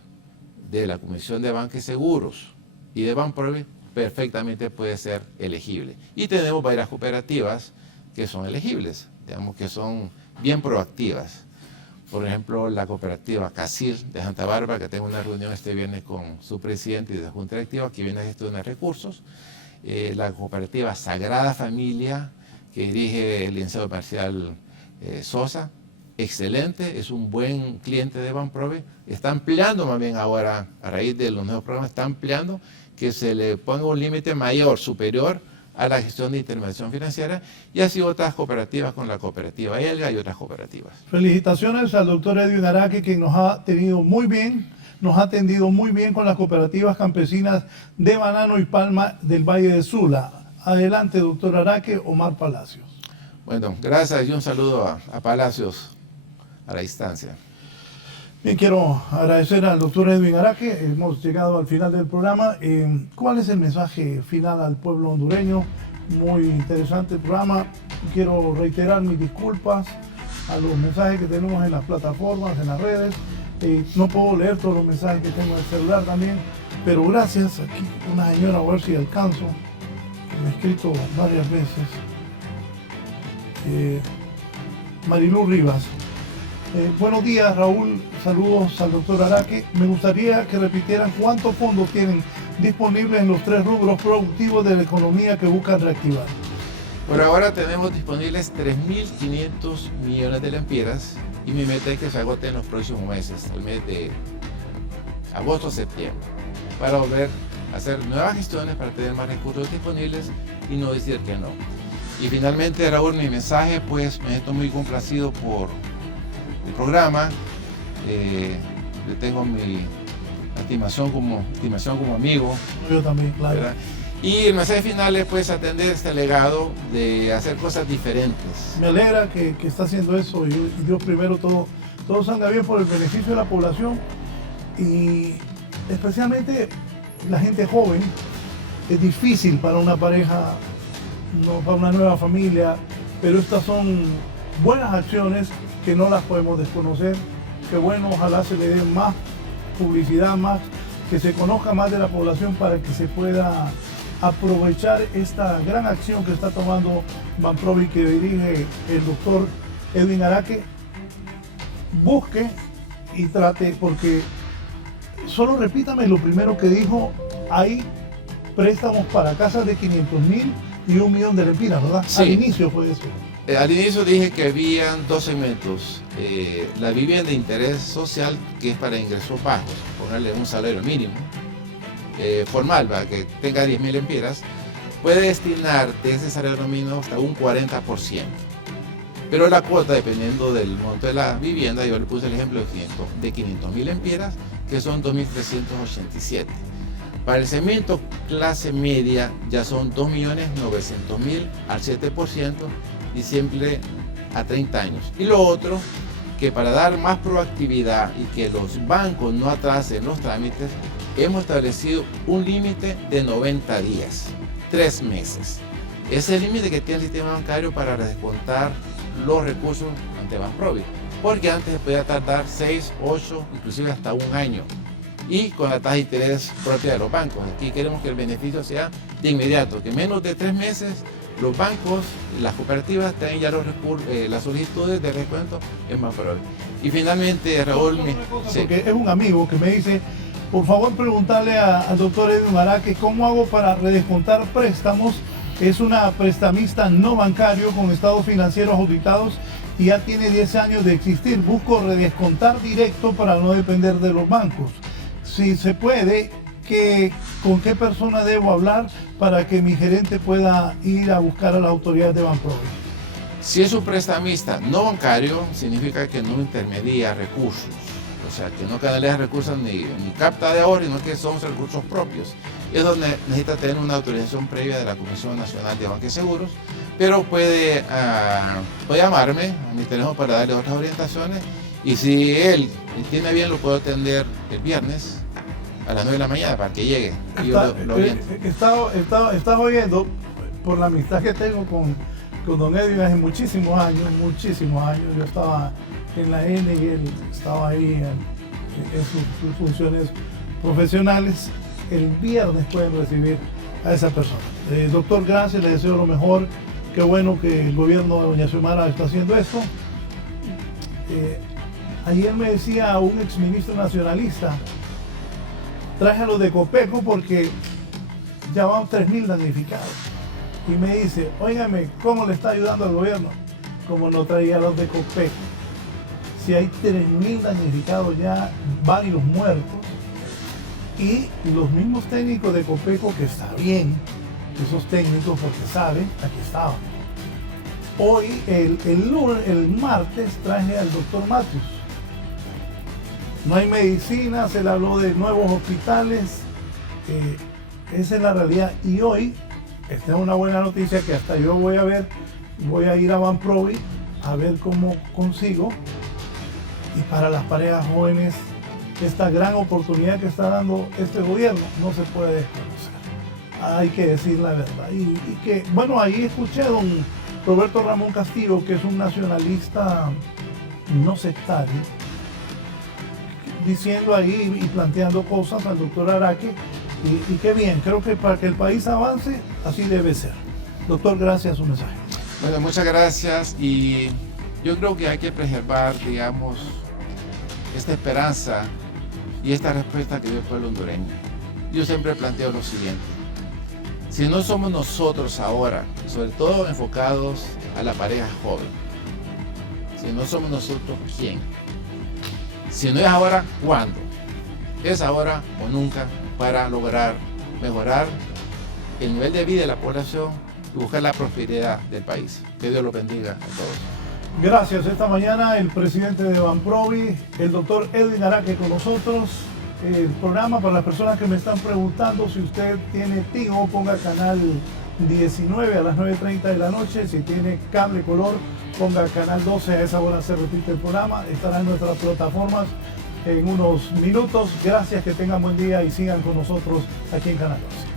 de la Comisión de Banca y Seguros y de Banprovi perfectamente puede ser elegible. Y tenemos varias cooperativas que son elegibles, digamos que son bien proactivas. Por ejemplo, la cooperativa Casil de Santa Bárbara, que tengo una reunión este viernes con su presidente y de junta directiva, que viene a gestionar recursos. La cooperativa Sagrada Familia, que dirige el licenciado Marcial Sosa, excelente, es un buen cliente de Banprovi. Está ampliando más bien ahora, a raíz de los nuevos programas, está ampliando que se le ponga un límite mayor, superior a la gestión de intervención financiera, y así otras cooperativas con la cooperativa ELGA y otras cooperativas. Felicitaciones al doctor Edwin Araque, que nos ha atendido muy bien con las cooperativas campesinas de banano y palma del Valle de Sula. Adelante, doctor Araque. Omar Palacios. Bueno, gracias y un saludo a Palacios a la distancia. Bien, quiero agradecer al doctor Edwin Araque. Hemos llegado al final del programa. ¿Cuál es el mensaje final al pueblo hondureño? Muy interesante el programa. Quiero reiterar mis disculpas a los mensajes que tenemos en las plataformas, en las redes. No puedo leer todos los mensajes que tengo en el celular también, pero gracias. Aquí una señora, a ver si alcanzo, que me ha escrito varias veces. Marilú Rivas. Buenos días, Raúl. Saludos al doctor Araque. Me gustaría que repitieran cuántos fondos tienen disponibles en los 3 rubros productivos de la economía que buscan reactivar. Por ahora tenemos disponibles 3.500 millones de lempiras y mi meta es que se agote en los próximos meses, el mes de agosto-septiembre, para volver a hacer nuevas gestiones para tener más recursos disponibles y no decir que no. Y finalmente, Raúl, mi mensaje, pues me siento muy complacido por el programa. Le tengo mi estimación como amigo. Yo también, claro. ¿Verdad? Y el mensaje final es pues atender este legado de hacer cosas diferentes. Me alegra que está haciendo eso y Dios primero, todo salga bien por el beneficio de la población y especialmente la gente joven. Es difícil para una pareja, no, para una nueva familia, pero estas son buenas acciones que no las podemos desconocer. Que bueno, ojalá se le dé más publicidad, más, que se conozca más de la población para que se pueda aprovechar esta gran acción que está tomando Banprovi, que dirige el doctor Edwin Araque. Busque y trate, porque solo repítame lo primero que dijo: hay préstamos para casas de 500.000 y 1 millón de lempiras, ¿verdad? Sí. Al inicio fue eso. Al inicio dije que habían 2 segmentos. La vivienda de interés social, que es para ingresos bajos, ponerle un salario mínimo formal para que tenga 10.000 lempiras, puede destinar de ese salario mínimo hasta un 40%. Pero la cuota, dependiendo del monto de la vivienda, yo le puse el ejemplo de 500.000 lempiras, que son 2.387. Para el segmento clase media ya son 2.900.000 al 7% y siempre a 30 años. Y lo otro, que para dar más proactividad y que los bancos no atrasen los trámites, hemos establecido un límite de 90 días, 3 meses. Es el límite que tiene el sistema bancario para descontar los recursos ante Banprovi, porque antes se podía tardar 6, 8, inclusive hasta 1 año y con la tasa de interés propia de los bancos. Aquí queremos que el beneficio sea de inmediato, que en menos de 3 meses los bancos, las cooperativas tengan ya las solicitudes de descuento en Banprovi. Y finalmente, Raúl, porque es un amigo que me dice, por favor preguntarle al doctor Edwin Araque cómo hago para redescontar préstamos. Es una prestamista no bancario con estados financieros auditados y ya tiene 10 años de existir. Busco redescontar directo para no depender de los bancos. Si se puede, ¿con qué persona debo hablar para que mi gerente pueda ir a buscar a las autoridades de Banprovi? Si es un prestamista no bancario, significa que no intermedia recursos. O sea, que no canaliza recursos ni capta de ahorro, sino que son recursos propios. Es donde necesita tener una autorización previa de la Comisión Nacional de Banca y Seguros, pero puede llamarme a mi teléfono para darle otras orientaciones, y si él tiene bien, lo puedo atender el viernes a las 9 de la mañana para que llegue. Y yo lo oriento. Estaba oyendo, por la amistad que tengo con don Edwin hace muchísimos años, yo estaba en la N y él estaba ahí en sus funciones profesionales. El viernes pueden recibir a esa persona. Doctor, gracias, le deseo lo mejor. Qué bueno que el gobierno de doña Xiomara está haciendo esto. Ayer me decía un exministro nacionalista, traje a los de Copeco porque ya van 3.000 damnificados. Y me dice, óigame, ¿cómo le está ayudando al gobierno? Como no traía a los de Copeco. Si hay 3.000 damnificados ya, varios muertos. Y los mismos técnicos de Copeco, que está bien, esos técnicos porque saben, aquí estaban. Hoy, el martes, traje al doctor Matius. No hay medicina, se le habló de nuevos hospitales, esa es la realidad. Y hoy, esta es una buena noticia que hasta yo voy a ir a Banprovi a ver cómo consigo. Y para las parejas jóvenes, esta gran oportunidad que está dando este gobierno no se puede desconocer. Hay que decir la verdad. Y que, bueno, ahí escuché a don Roberto Ramón Castillo, que es un nacionalista no sectario, diciendo ahí y planteando cosas al doctor Araque. Y qué bien, creo que para que el país avance, así debe ser. Doctor, gracias, su mensaje. Bueno, muchas gracias, y yo creo que hay que preservar, digamos, esta esperanza y esta respuesta que dio el pueblo hondureño. Yo siempre planteo lo siguiente: si no somos nosotros ahora, sobre todo enfocados a la pareja joven, si no somos nosotros, ¿quién? Si no es ahora, ¿cuándo? Es ahora o nunca para lograr mejorar el nivel de vida de la población y buscar la prosperidad del país. Que Dios los bendiga a todos. Gracias. Esta mañana el presidente de Banprovi, el doctor Edwin Araque, con nosotros. El programa, para las personas que me están preguntando, si usted tiene Tigo, ponga canal 19 a las 9:30 de la noche. Si tiene cable color, ponga canal 12, a esa hora se repite el programa. Estará en nuestras plataformas en unos minutos. Gracias, que tengan buen día y sigan con nosotros aquí en Canal 12.